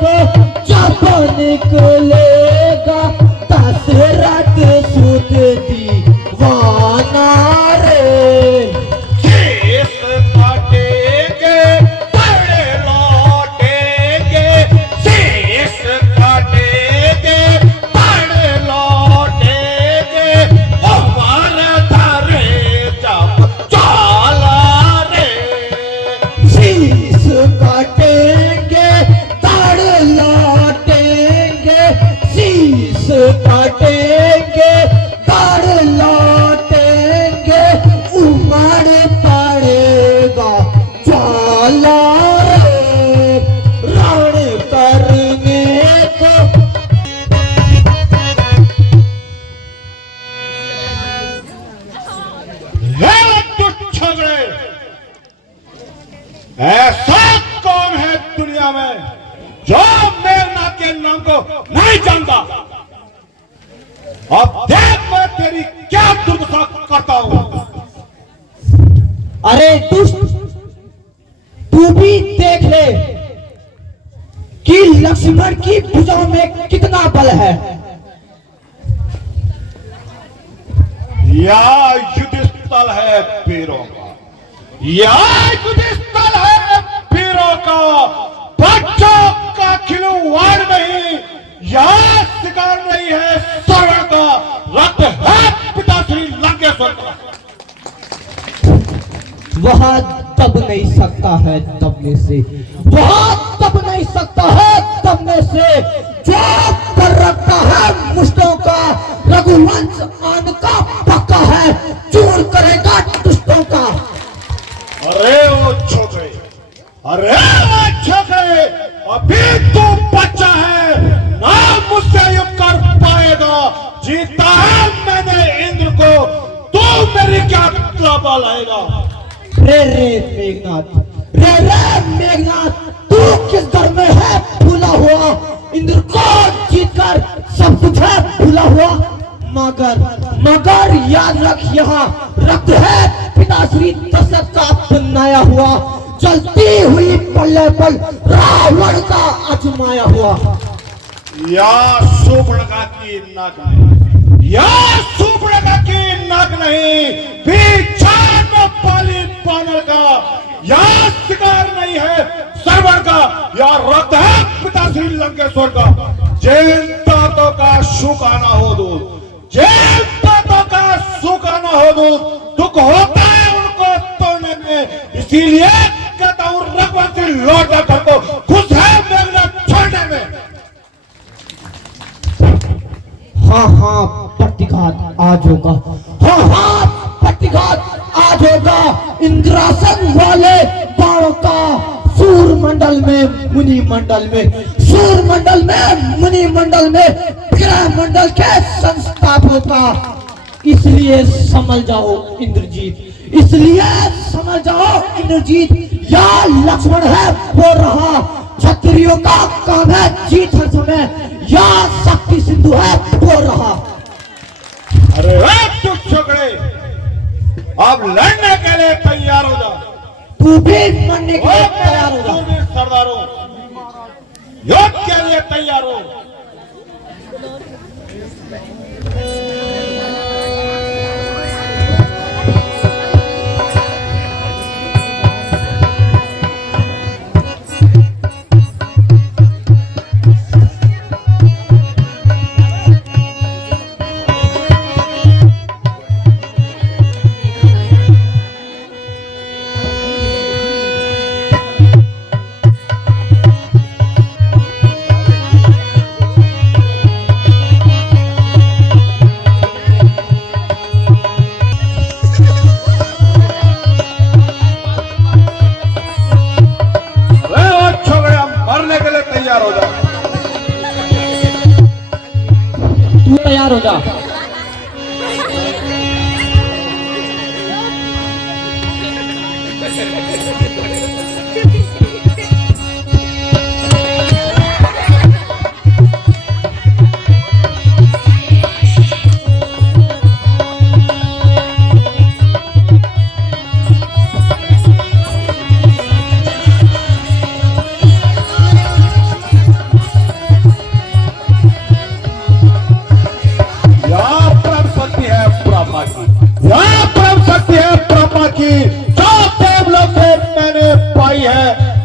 को जब निकलेगा दशरथ सुत दीवाना रे। शेष काटेंगे बड़े लौटेंगे, शेष काटेंगे बड़े लौटेंगे, उमर धरे जब चाला रे। शीश काटेंगे तड़ लौटेंगे, शीश काटेंगे तड़ लौटेंगे, उमड़ पड़ेगा ज्वाला रे रण करने को। हे दुष्ट झगड़े, ऐसा कौन है दुनिया में जो मेघना के नाम को नहीं जानता? अब देख मैं तेरी क्या दुर्दशा करता हूं। अरे दुष्ट, तू भी देख ले कि लक्ष्मण की भुजाओं में कितना बल है। या युद्ध स्थल है वीरों का, या युद्ध स्थल है वीरों का, बच्चों का खिलवाड़ नहीं, यहाँ शिकार नहीं है स्वर्ण का, रक्त है पिताश्री लंकेश्वर का। वह दब नहीं सकता है दबने से, वह दब नहीं सकता है दबने से, जो कर रखता है मुष्टों का, रघुवंश आन का पक्का है, चूर करेगा दुष्टों का। अरे वो छोटे, अरे वो छोटे, अभी तो बच्चा है, ना मुझसे युद्ध कर पाएगा। जीता है मैंने इंद्र को, तू मेरी क्या काबा लाएगा? रे मेघनाथ, रे मेघनाथ, तू किस घर में है भूला हुआ? इंद्र को जीतकर सब कुछ है भूला हुआ, मगर याद रख यहाँ रक्त है पिताश्री दशरथ का बनाया हुआ, चलती हुई पल्ले पर रावण का आजमाया हुआ। या सुपर्णखा की नाक नहीं, या सुपर्णखा की नाक नहीं, पीछान पाली बानर का, या शिकार नहीं है सरवर का, या रक्त है पिताश्री लंकेश्वर का। जिन तातों का सुखाना हो दूध, जिन तातों का सुखाना हो दूध, दुख होता है उनको तोड़ने में, इसीलिए कहता हूँ रघुवंशी लौट घर को खुश है मेघना छोड़ने में। हाँ प्रतिघात आज होगा, हाँ प्रतिघात आज होगा। इंद्रासन वाले बाणों का सूर मंडल में मुनि मंडल में, सूर मंडल में मुनि मंडल में, ग्रह मंडल के संस्थापकों का। इसलिए समझ जाओ इंद्रजीत, इसलिए समझ जाओ इंद्रजीत, या लक्ष्मण है वो रहा, क्षत्रियों का काम है जीत हर समय, या शक्ति सिंधु है वो रहा। अरे तू छोकरे, अब लड़ने के लिए तैयार हो जा। तू भी मरने के लिए तैयार हो जा। तू भी सरदारों, युद्ध के लिए तैयार हो। तू तैयार हो जा।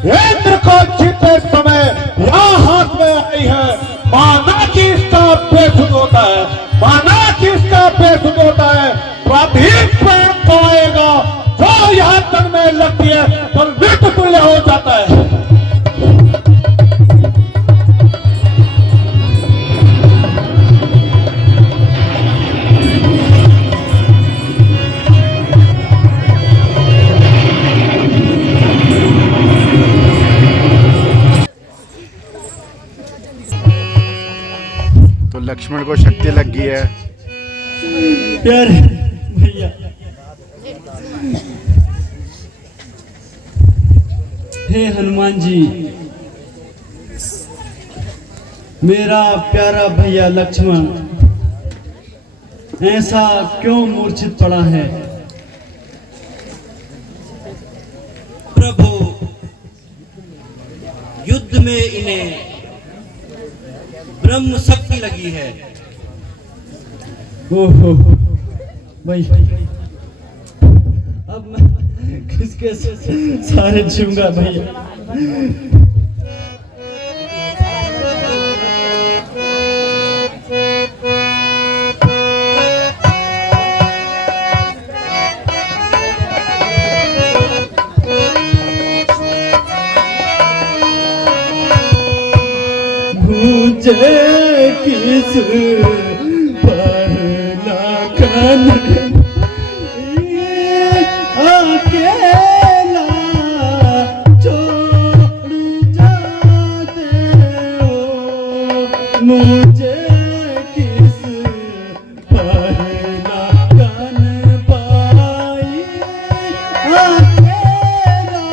इंद्र को जीते समय यहाँ हाथ में आई है, माना कि इसका बेसुध होता है, माना कि इसका बेसुध होता है, तो अभी प्राण पाएगा। जो यहाँ तन में लगती है तो मृत्यु तुल्य हो जाता है। तो लक्ष्मण को शक्ति लग गई है। प्यारे भैया, हे हनुमान जी, मेरा प्यारा भैया लक्ष्मण ऐसा क्यों मूर्छित पड़ा है? प्रभु, युद्ध में इन्हें ब्रह्म शक्ति लगी है। ओहो भाई, अब मैं किसके सारे छूंगा भैया? मुझे किस पर लाखन अकेला छोड़ जाते हो, मुझे किस पर लाखन पाई अकेला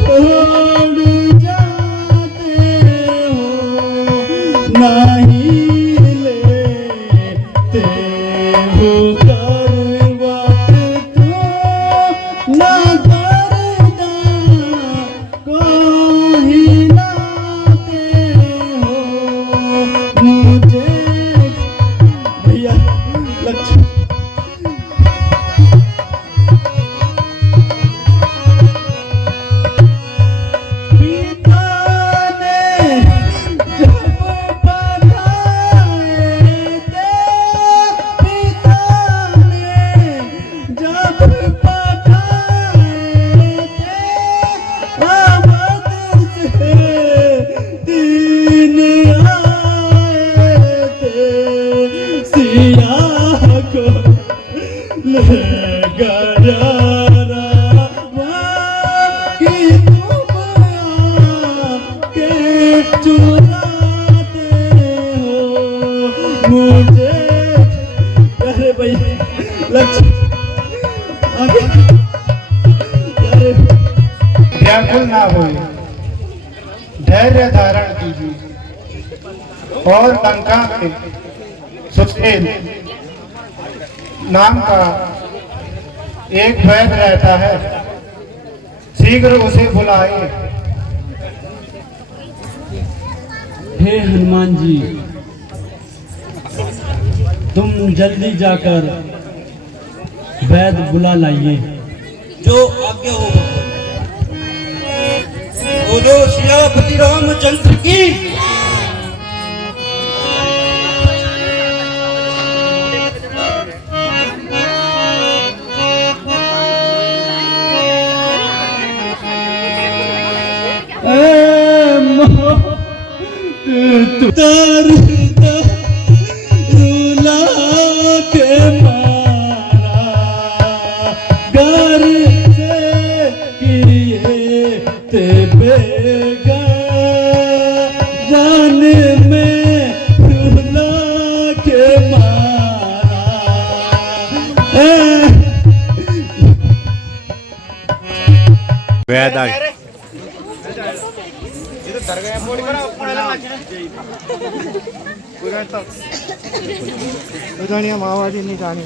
छोड़ जाते हो, नहीं लेते हो करवट तो ना करदा को हिलाते हो, मुझे भैया लक्ष्मण पिता ने जब पढ़ाए थे, पिता ने जब पढ़ाए थे, अवध से दिन आए थे, सिया को ले गया कि तुम आके चुराते हो मुझे। अरे भाई लक्ष्मण आगे, अरे व्याकुल ना होइए, धैर्य धारण कीजिए और लंका में सुसेन नाम का एक वैद्य रहता है, शीघ्र उसे बुलाइए। हे हनुमान जी, तुम जल्दी जाकर वैद्य बुला लाइए। जो आज्ञा हो। बोलो सियापति रामचंद्र की। रुला के मारा घर से गिरिए ते बेगा जान में रुला वैद आ माओवादी नहीं जानी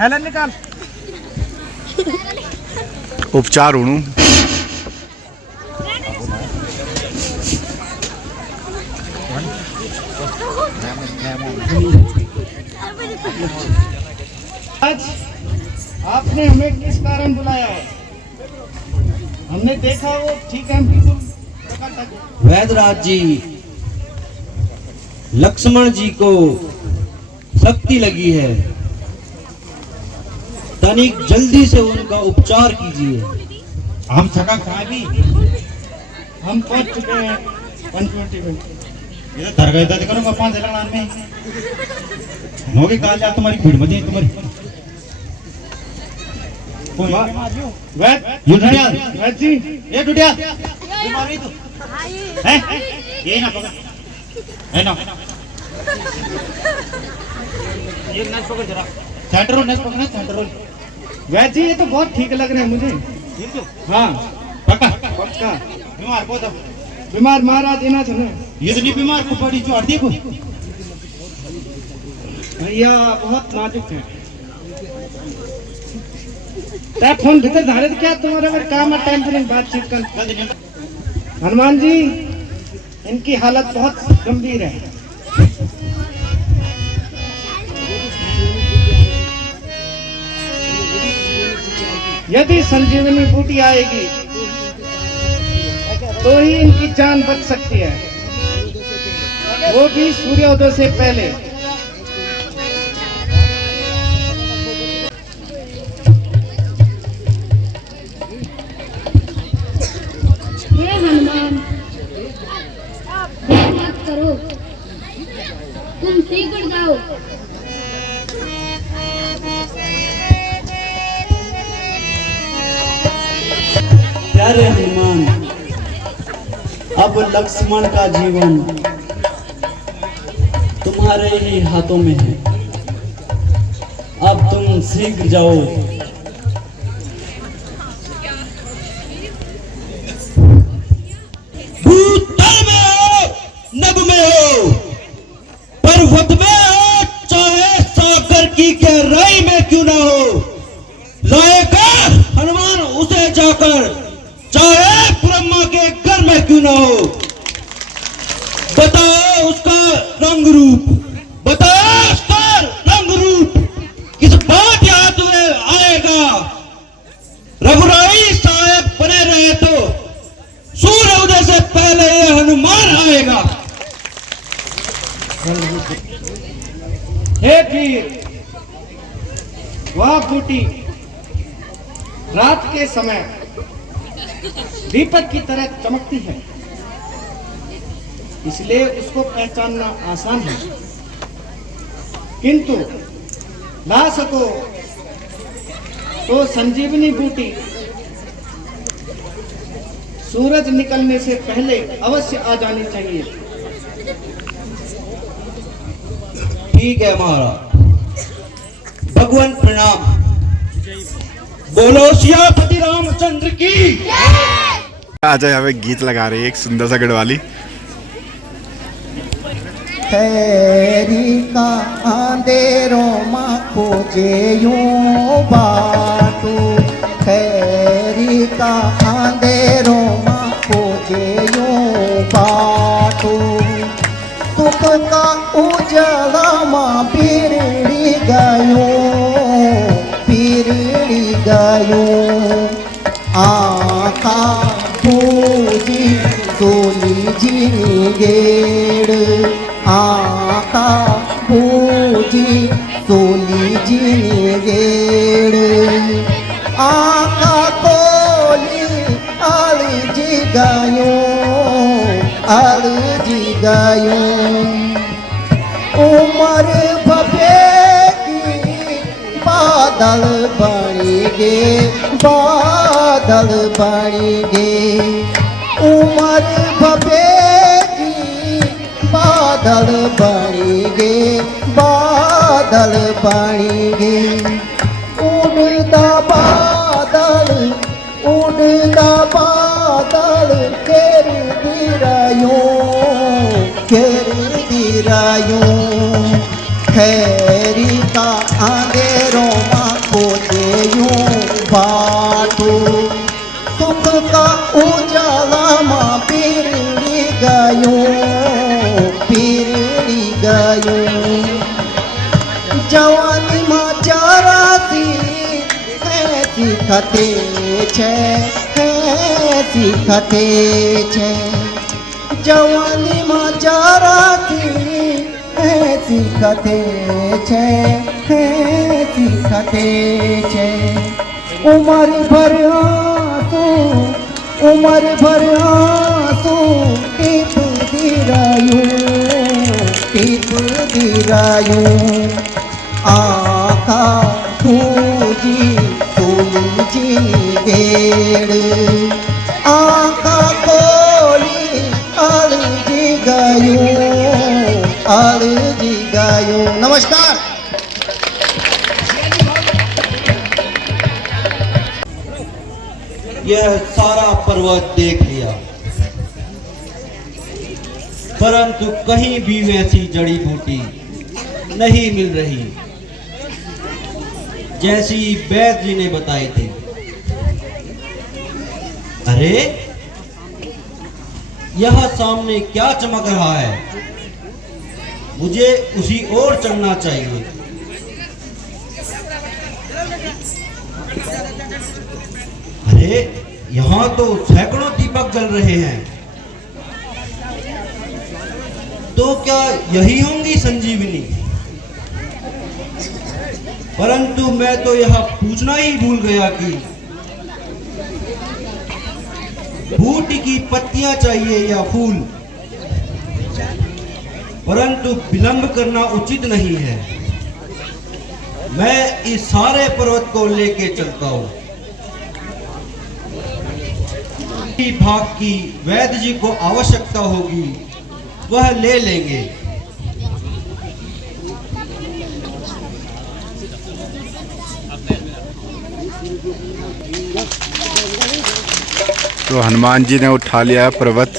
हेलन निकाल उपचार उणू आज आपने हमें किस कारण बुलाया है? हमने देखा वो ठीक है, हम बिल्कुल वैदराज जी, लक्ष्मण जी को शक्ति लगी है, तनिक जल्दी से उनका उपचार कीजिए। हम थका खा भी हम पहुंच चुके हैं 120 मिनट। ये डर गए थे करूंगा 5 लगन में होगी काल जा तुम्हारी भीड़ मत तुम्हारी वैद वैद जी ये डुडिया बीमारी तो है ये ना पकड़ है ना ये नस पकड़ जरा सेंटर नस पकड़ना सेंटर। वैद जी ये तो बहुत ठीक लग रहे हैं मुझे। हाँ पक्का पक्का। बीमार को तो बीमार महाराज इना छे ये तो नहीं बीमार को पड़ी जो हड्डी को भैया बहुत नाजुक है। तय फोन भीतर धारे तो क्या तुम्हारा अगर काम है टाइम पर बातचीत कर। हनुमान जी इनकी हालत बहुत गंभीर है। यदि संजीवनी बूटी आएगी तो ही इनकी जान बच सकती है, वो भी सूर्योदय से पहले। हे हनुमान, देर मत करो, तुम शीघ्र जाओ। प्यारे हनुमान, अब लक्ष्मण का जीवन तुम्हारे ही हाथों में है। अब तुम शीघ्र जाओ। भूतल में हो, नभ में हो, पर्वत में हो, चाहे सागर की गहराई में क्यों ना हो, लाएगा हनुमान उसे जाकर, चाहे ब्रह्मा के घर में क्यों ना हो। बताओ उसका रंग रूप, बताओ उसका रंग रूप किस बात याद में आएगा। रघुराई साहब बने रहे तो सूर्य उदय से पहले ये हनुमान आएगा। हे वीर, वह बूटी रात के समय दीपक की तरह चमकती है, इसलिए उसको पहचानना आसान है, किंतु ला सको तो संजीवनी बूटी सूरज निकलने से पहले अवश्य आ जानी चाहिए। ठीक है महाराज, भगवान प्रणाम। बोलो सियापति रामचंद्र की। आज हमें गीत लगा रही है एक सुंदर सा गढ़वाली। खैरी का अंधेरों माँ खोजे यूं बाटू, खैरी का अंधेरों माँ खोजे यूं बाटू, तुक का उजाला माँ बिरड़ी गयो, आका पूजी सोली जी गेड़, आका पूजी सोली जी गेड़, आका कोली अलजी गयो, उमर भवेगी बादल बनेगे, बादल बनेगे, उमर भवेगी बादल बनेगे, बादल बनी गए उड़दा बादल घेर दिरायूं खैरी का अंधेरों माँ को देयूं बाटू सुख का उजाला माँ पीरड़ी गयूं जवानी माँ चाराती सीखते छे जवानी माँ चाराती सीखते छे उमर भर आंसू टीप दिरायूं आँखा सूजी गेड़ आँखा खोली अलजी गयूं। नमस्कार। यह सारा पर्वत देख लिया, परंतु कहीं भी वैसी जड़ी बूटी नहीं मिल रही जैसी वैद्य जी ने बताई थी। अरे यह सामने क्या चमक रहा है? मुझे उसी ओर चलना चाहिए। अरे यहाँ तो सैकड़ों दीपक जल रहे हैं, तो क्या यही होंगी संजीवनी? परंतु मैं तो यह पूछना ही भूल गया कि बूटी की पत्तियां चाहिए या फूल, परंतु विलंब करना उचित नहीं है। मैं इस सारे पर्वत को लेके चलता हूँ। भाग की वैद्य जी को आवश्यकता होगी वह ले लेंगे। तो हनुमान जी ने उठा लिया पर्वत।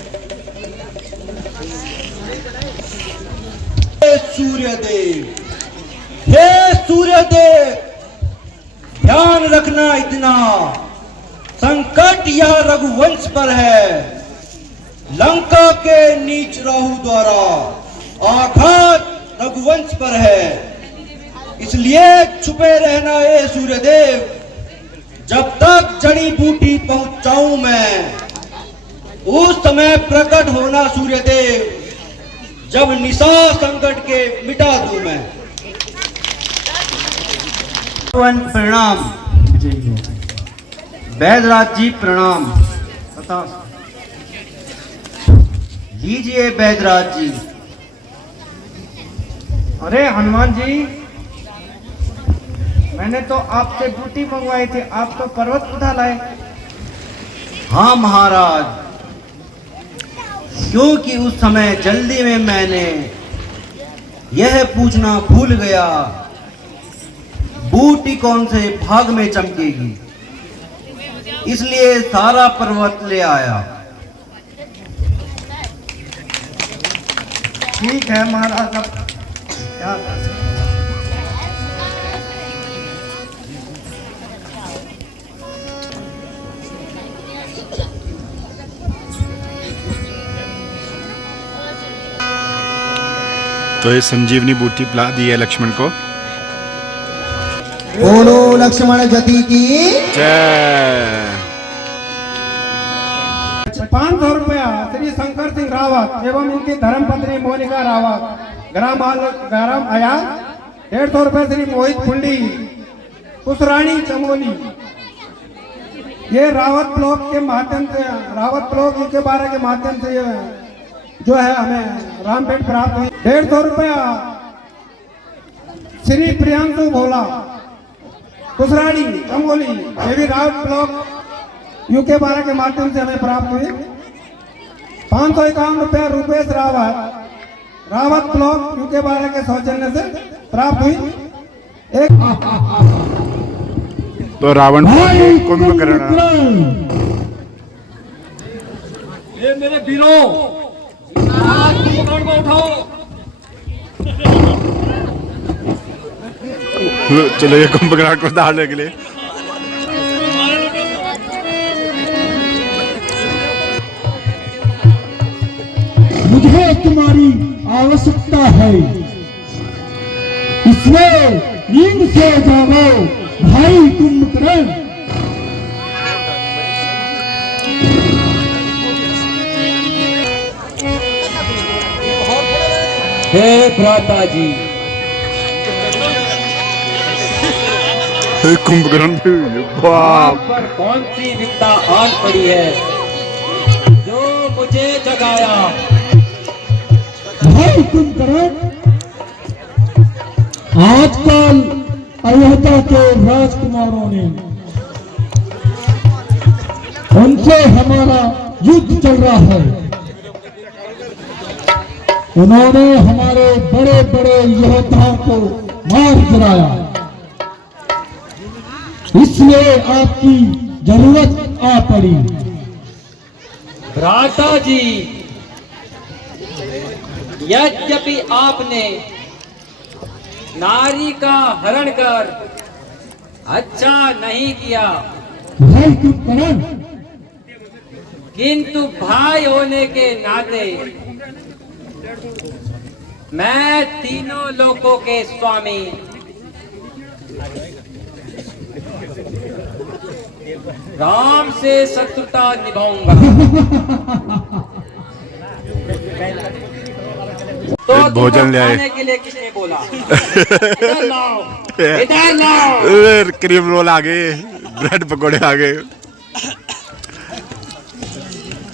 हे सूर्यदेव, ध्यान रखना, इतना संकट यह रघुवंश पर है। लंका के नीच राहु द्वारा आघात रघुवंश पर है, इसलिए छुपे रहना ये सूर्यदेव, जब तक जड़ी बूटी पहुंचाऊं मैं। उस समय प्रकट होना सूर्यदेव, जब निशा संकट के मिटा दूं मैं। प्रणाम। वैद्यराज जी प्रणाम। लीजिए वैद्यराज जी। अरे हनुमान जी, मैंने तो आपसे बूटी मंगवाई थी, आप तो पर्वत उठा लाए। हाँ महाराज, क्योंकि उस समय जल्दी में मैंने यह पूछना भूल गया बूटी कौन से भाग में चमकेगी, इसलिए सारा पर्वत ले आया। ठीक है महाराज, अब क्या कर सकते हैं? तो ये संजीवनी बूटी पिला दी है लक्ष्मण को। बोलो लक्ष्मण जति की जय। 500 रुपया श्री शंकर सिंह रावत एवं इनकी धर्मपत्नी मोनिका रावत, ग्राम आया। 150 रुपये श्री मोहित कुंडी, पुसरानी चमोली। ये रावत ब्लॉक के माध्यम से, रावत ब्लॉक के 12 के माध्यम से जो है हमें रामपेट प्राप्त हुई। 150 रुपया श्री प्रियांशु भोला, पुसरानी चमोली, ये भी रावत ब्लॉक यूके 12 के माध्यम से हमें प्राप्त हुई। 551 रुपया रुपेश रावत, रावत ब्लॉक यूके 12 के सौजन्य से प्राप्त हुई एक तो रावण कुंभकर्ण ये मेरे वीरों, आज कुंभकर्ण को उठाओ। चलो ये कुंभकर्ण को डालने के लिए मुझे तुम्हारी आवश्यकता है, इसलिए नींद से जागो भाई कुंभकर्ण। हे भ्राता जी, कुंभकर्ण बाप पर कौन सी विपदा आन पड़ी है जो मुझे जगाया? भाई कुंभकर्ण, आजकल अयोध्या के राजकुमारों ने, उनसे हमारा युद्ध चल रहा है। उन्होंने हमारे बड़े बड़े योद्धाओं को मार गिराया, इसलिए आपकी जरूरत आ पड़ी। भ्राता जी, यद्यपि आपने नारी का हरण कर अच्छा नहीं किया, भाई कुंभकर्ण, किंतु भाई होने के नाते मैं तीनों लोकों के स्वामी राम से शत्रुता निभाऊंगा। तो भोजन ले आए। खाने के लिए किसने बोला? इधर लाओ, इधर लाओ। क्रीम रोल आ गए, ब्रेड पकौड़े आ गए।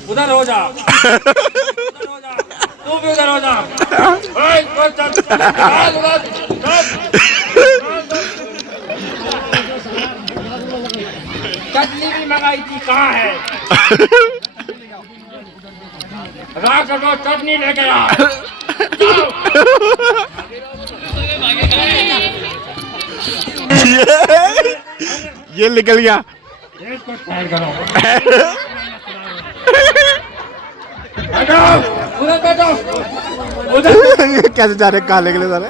उधर हो जा, उधर हो जा, तू भी उधर हो जा। ओए, चल, चल, उधर, चल। चटनी भी मंगाई थी, कहाँ है? रात को चटनी लेके आ। ये निकल गया। इसको साइड करो। उधर बैठो, उधर। कैसे जा रहे काले के लिए सारे?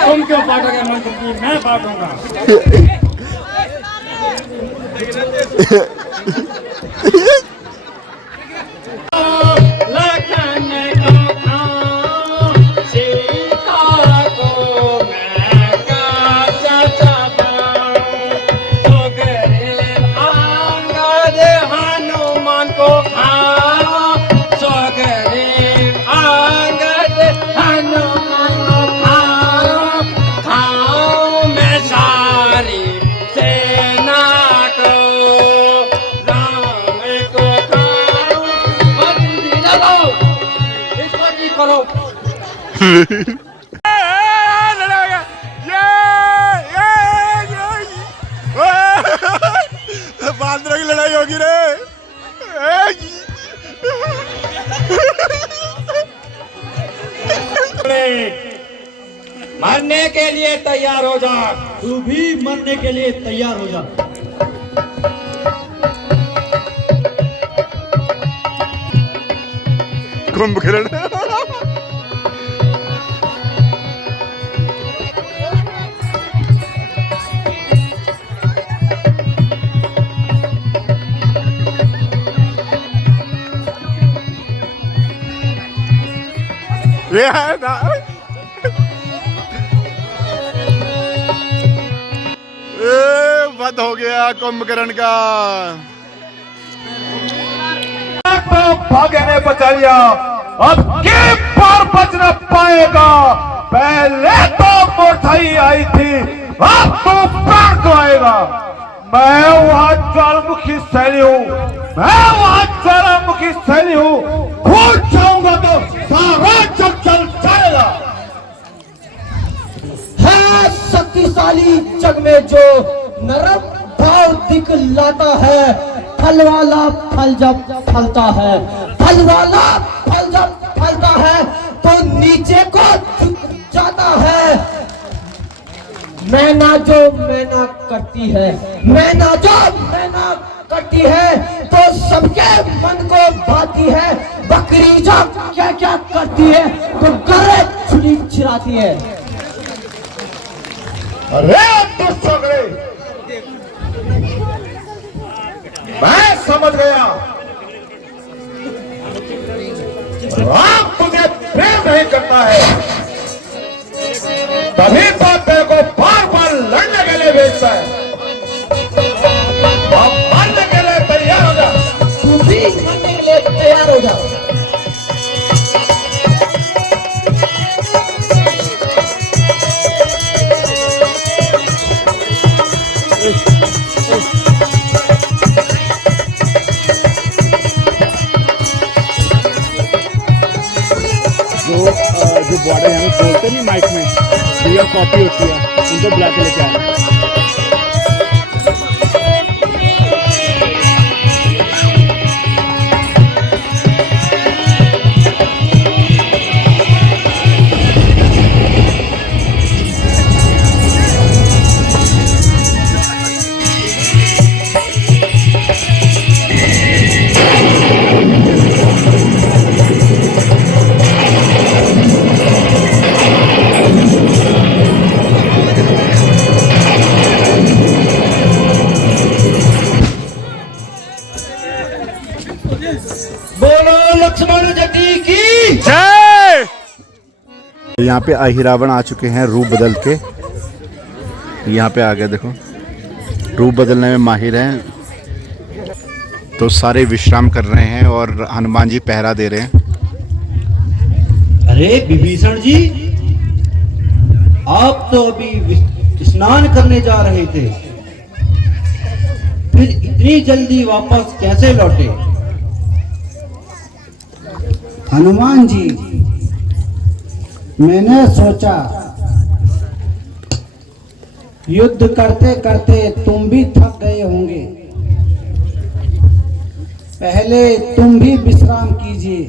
तुम क्यों बांटोगे मंत्र की? मैं बांटूंगा। लखन को खाओ, सीता को मैं काचा चबाऊं, सुग्रीव अंगद हनुमान को खाओ, सुग्रीव अंगद हनुमान को खाओ, खाओ मैं सारी सेना को, राम को खाओ, बंदी लगाओ, इसको ठीक करो। बांदरों की लड़ाई होगी रे। मरने के लिए तैयार हो जा। तू भी मरने के लिए तैयार हो जा। कुंभकर्ण ये है ना। वध हो गया कुंभकर्ण का। तो भागे ने बचा लिया, अब के पार बच न पाएगा। पहले तो मोटाई आई थी, अब तो प्राण को आएगा। मैं वहां ज्वालामुखी शैली हूँ, मैं वहां ज्वालामुखी शैली हूँ। भूल जाऊंगा तो सारा जग चल जाएगा। है शक्तिशाली जग में जो नरम भाव दिखलाता है, फल वाला फल जब फलता है, फल वाला फल जब फलता है तो नीचे को झुक जाता है। मैना जो मैना करती है, मैना जो मैना करती है तो सबके मन को भाती है। बकरी जो क्या क्या करती है तो गले छुरी छिराती है। अरे तो सगड़े, मैं समझ गया, राम तुझे प्रेम नहीं करता है, तभी तो तेरे को बार बार लड़ने के लिए भेजता है। अब मरने के लिए तैयार हो जा। तू भी मरने के लिए तैयार हो जाओ। जो बॉर्डर यहाँ पे बोलते नहीं माइक में, रियल कॉपी होती है, उनको बुला के लेके आए। बोलो लक्ष्मण जी की जय। यहाँ पे अहिरावण आ चुके हैं रूप बदल के। यहाँ पे आ गए, देखो रूप बदलने में माहिर हैं। तो सारे विश्राम कर रहे हैं और हनुमान जी पहरा दे रहे हैं। अरे विभीषण जी, आप तो अभी स्नान करने जा रहे थे, फिर इतनी जल्दी वापस कैसे लौटे? हनुमान जी, मैंने सोचा युद्ध करते करते तुम भी थक गए होंगे, पहले तुम भी विश्राम कीजिए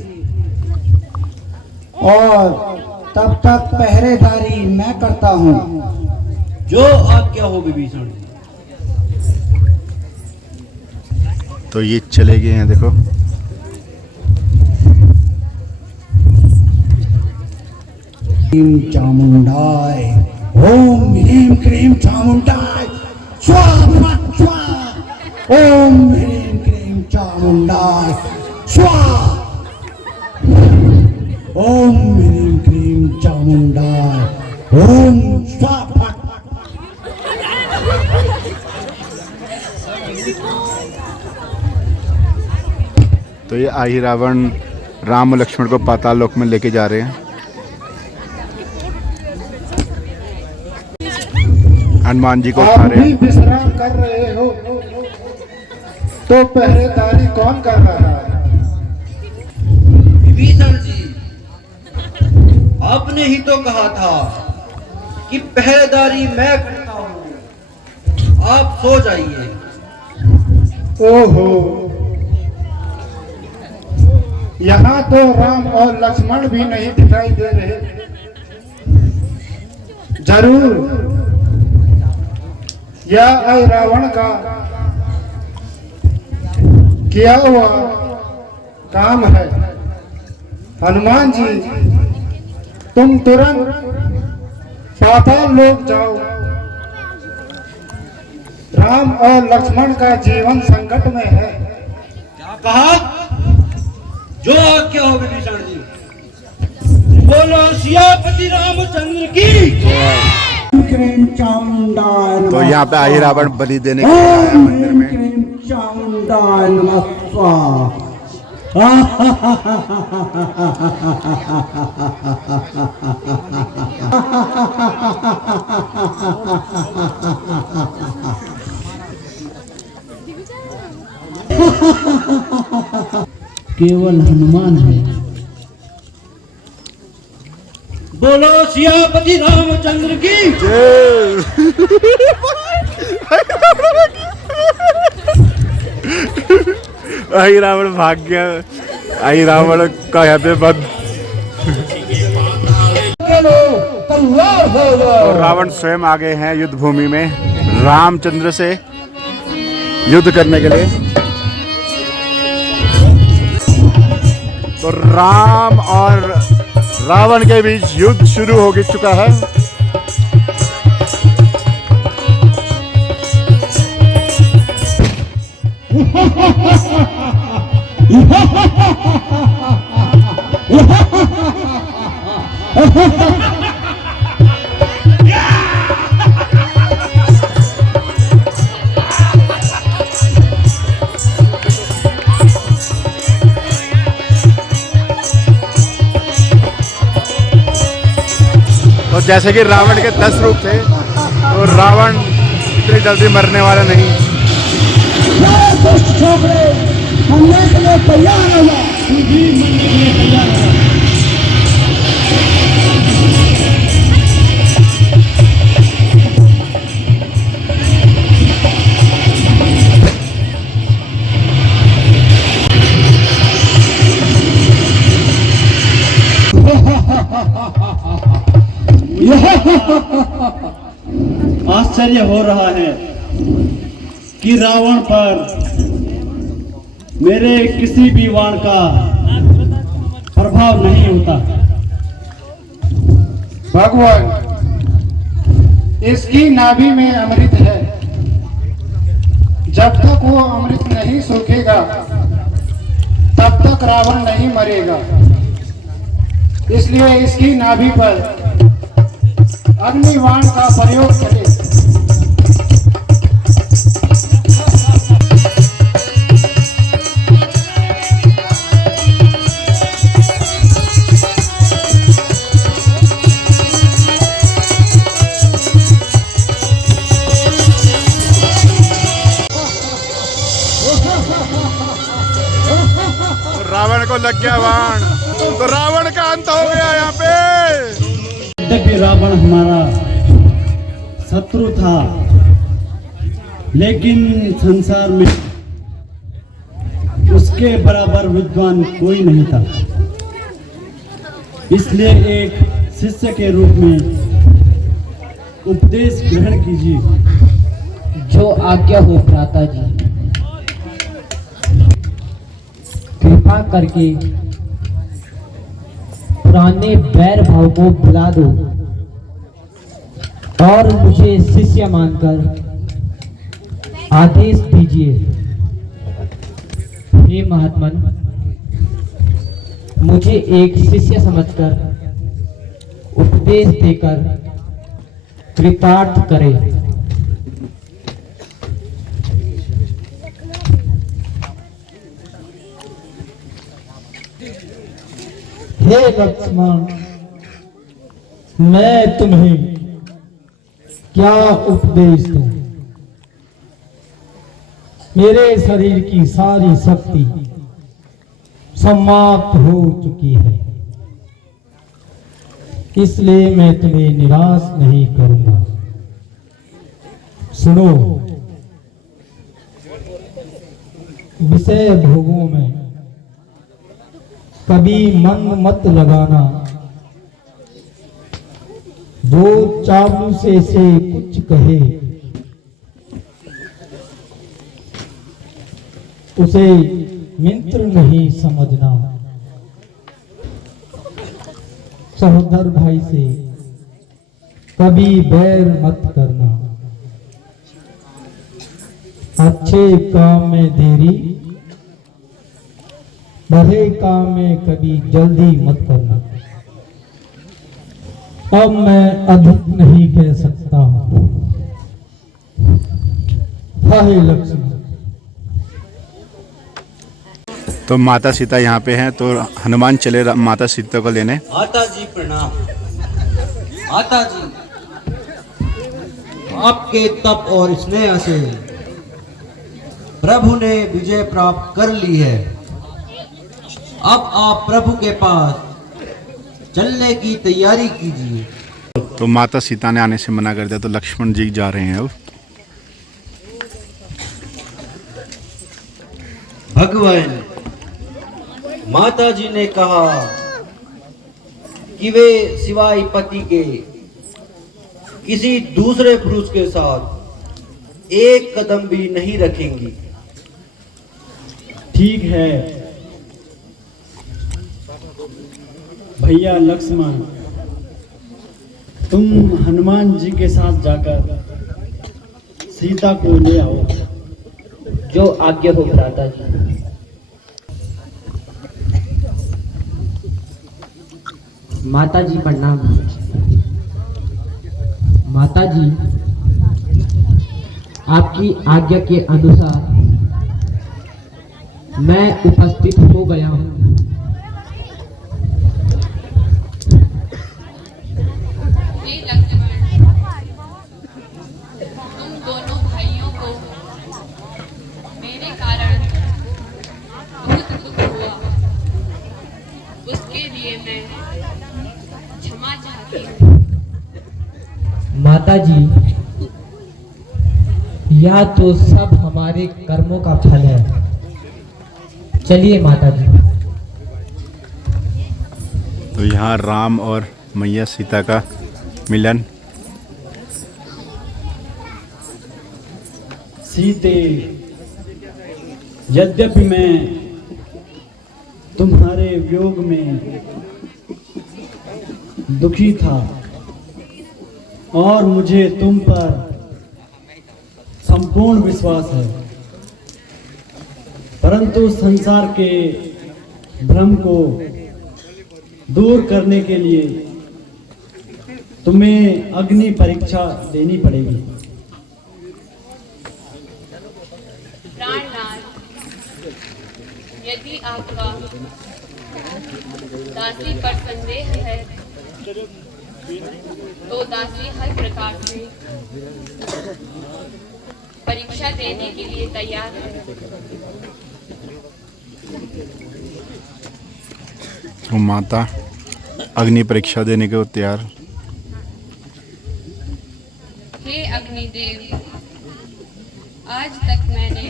और तब तक पहरेदारी मैं करता हूँ। जो आज्ञा हो विभीषण जी। तो ये चले गए हैं, देखो चामुंडाय, ओम ह्रीं क्रीं चामुंडाय स्वाहा स्वाहा, ओम ह्रीं क्रीं चामुंडाय स्वाहा, ओम ह्रीं क्रीं चामुंडाय ओम स्वाहा। तो ये अहिरावण राम और लक्ष्मण को पाताल लोक में लेके जा रहे हैं। हनुमान जी को उठा रहे हैं। विश्राम कर रहे हो तो पहरेदारी कौन कर रहा है? विभीषण जी, आपने ही तो कहा था कि पहरेदारी मैं करता हूँ, आप सो जाइए। ओहो, यहाँ तो राम और लक्ष्मण भी नहीं दिखाई दे रहे। जरूर यह रावण का किया हुआ काम है। हनुमान जी, तुम तुरंत पाताल लोक जाओ। राम और लक्ष्मण का जीवन संकट में है। क्या कहा? जो आज्ञा हो विभीषण जी। बोलो सियापति रामचंद्र की। तो यहाँ पे अहिरावण बलि देने के लिए आया है मंदिर में। चामुंडाय नमः स्वाहा। केवल हनुमान है। बोलो सियापति रामचंद्र की। अहिरावण भाग गया, आई रावण का यहाँ पे बध। तो रावण स्वयं आ गए हैं युद्ध भूमि में रामचंद्र से युद्ध करने के लिए। तो राम और रावण के बीच युद्ध शुरू हो चुका है। तो जैसे कि रावण के 10 रूप थे, तो रावण इतनी जल्दी मरने वाला नहीं। आश्चर्य हो रहा है कि रावण पर मेरे किसी भी वाण का प्रभाव नहीं होता। भगवान, इसकी नाभि में अमृत है। जब तक वो अमृत नहीं सूखेगा तब तक रावण नहीं मरेगा। इसलिए इसकी नाभि पर अग्निबाण का प्रयोग करें। रावण को लग गया बाण, तो रावण का अंत हो गया यहाँ पे। यद्यपि रावण हमारा शत्रु था, लेकिन संसार में उसके बराबर विद्वान कोई नहीं था। इसलिए एक शिष्य के रूप में उपदेश ग्रहण कीजिए। जो आज्ञा हो भ्राता जी। कृपा करके पुराने बैर भाव को भुला दो और मुझे शिष्य मानकर आदेश दीजिए। हे महात्मन, मुझे एक शिष्य समझकर उपदेश देकर कृतार्थ करें। हे लक्ष्मण, मैं तुम्हें क्या उपदेश दूं? मेरे शरीर की सारी शक्ति समाप्त हो चुकी है, इसलिए मैं तुम्हें निराश नहीं करूंगा। सुनो, विषय भोगों में कभी मन मत लगाना। जो चापलूसी से कुछ कहे उसे मित्र नहीं समझना। सहोदर भाई से कभी बैर मत करना। अच्छे काम में देरी, बड़े काम में कभी जल्दी मत करना। अब मैं अधिक नहीं कह सकता हूं। हे लक्ष्मण। तो माता सीता यहाँ पे हैं, तो हनुमान चले माता सीता को लेने। माता जी प्रणाम। माता जी, आपके तप और स्नेह से प्रभु ने विजय प्राप्त कर ली है। अब आप प्रभु के पास चलने की तैयारी कीजिए। तो माता सीता ने आने से मना कर दिया, तो लक्ष्मण जी जा रहे हैं अब। भगवान, माता जी ने कहा कि वे सिवाय पति के किसी दूसरे पुरुष के साथ एक कदम भी नहीं रखेंगी। ठीक है भैया लक्ष्मण, तुम हनुमान जी के साथ जाकर सीता को ले आओ। जो आज्ञा हो भ्राता जी। माता जी प्रणाम। माता जी, आपकी आज्ञा के अनुसार मैं उपस्थित हो गया हूँ। हे लक्ष्मण, तुम दोनों भाइयों को मेरे कारण बहुत दुख हुआ, उसके लिए मैं क्षमा चाहती हूँ। माता जी, यह तो सब हमारे कर्मों का फल है। चलिए माता जी। तो यहाँ राम और मैया सीता का मिलन। सीते, यद्यपि मैं तुम्हारे वियोग में दुखी था और मुझे तुम पर संपूर्ण विश्वास है, परंतु संसार के भ्रम को दूर करने के लिए तुम्हें अग्नि परीक्षा देनी पड़ेगी। प्राणनाथ, यदि आपका दासी पर संदेह है तो दासी हर प्रकार से परीक्षा देने के लिए तैयार है। तो माता अग्नि परीक्षा देने को तैयार। हे अग्निदेव, आज तक मैंने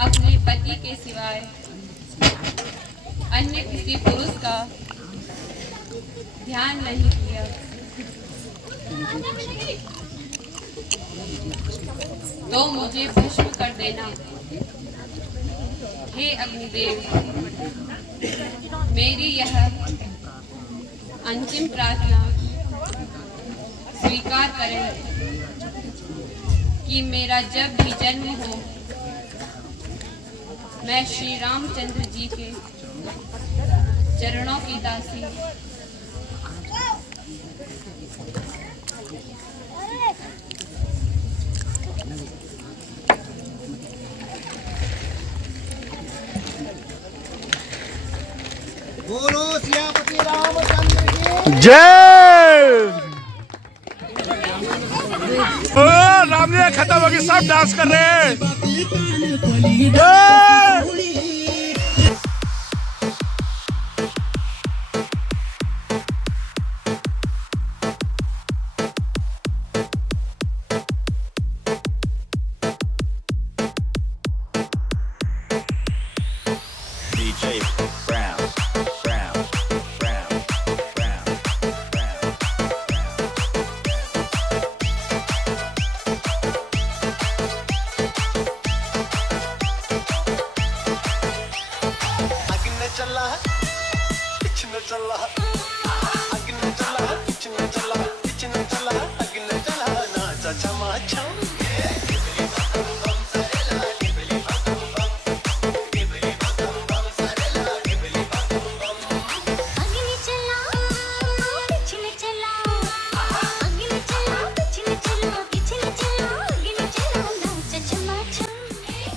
अपने पति के सिवाय अन्य किसी पुरुष का ध्यान नहीं किया। तो मुझे भस्म कर देना। हे अग्निदेव, मेरी यह अंतिम प्रार्थना स्वीकार करें कि मेरा जब भी जन्म हो, मैं श्री रामचंद्र जी के चरणों की दासी बोलो सियापति रामचंद्र की जय। ओ रामलीला खत्म हो गई, सब डांस कर रहे हैं। जय।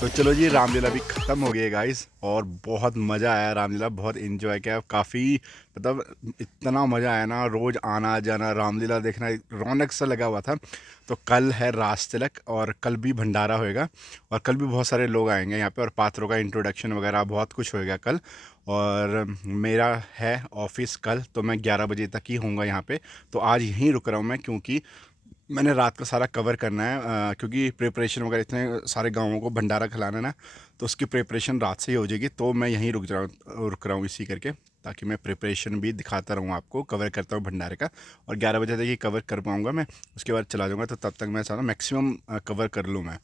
तो चलो जी, रामलीला भी ख़त्म हो गई है गाइस, और बहुत मज़ा आया। रामलीला बहुत इन्जॉय किया, काफ़ी मतलब इतना मज़ा आया ना, रोज़ आना जाना रामलीला देखना रौनक सा लगा हुआ था। तो कल है रास तिलक और कल भी भंडारा होएगा और कल भी बहुत सारे लोग आएंगे यहाँ पे और पात्रों का इंट्रोडक्शन वगैरह बहुत कुछ होएगा कल। और मेरा है ऑफिस कल, तो मैं 11 बजे तक ही होऊंगा यहाँ पे। तो आज यहीं रुक रहा हूँ मैं, क्योंकि मैंने रात को सारा कवर करना है क्योंकि प्रिपरेशन वगैरह इतने सारे गाँवों को भंडारा खिलाना है ना, तो उसकी प्रिपरेशन रात से ही हो जाएगी। तो मैं यहीं रुक रहा हूँ इसी करके, ताकि मैं प्रिपरेशन भी दिखाता रहूँ आपको, कवर करता हूँ भंडारे का। और 11 बजे तक ही कवर कर पाऊँगा मैं, उसके बाद चला जाऊँगा। तो तब तक मैं चाहता हूँ मैक्सिमम कवर कर लूँ मैं।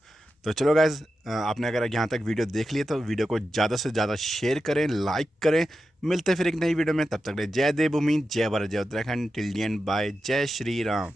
तो चलो गाइज़, आपने अगर यहाँ तक वीडियो देख ली तो वीडियो को ज़्यादा से ज़्यादा शेयर करें, लाइक करें। मिलते हैं फिर एक नई वीडियो में, तब तक जय देवभूमि, जय भारत, जय Uttarakhand. Till the end bye, जय श्री राम।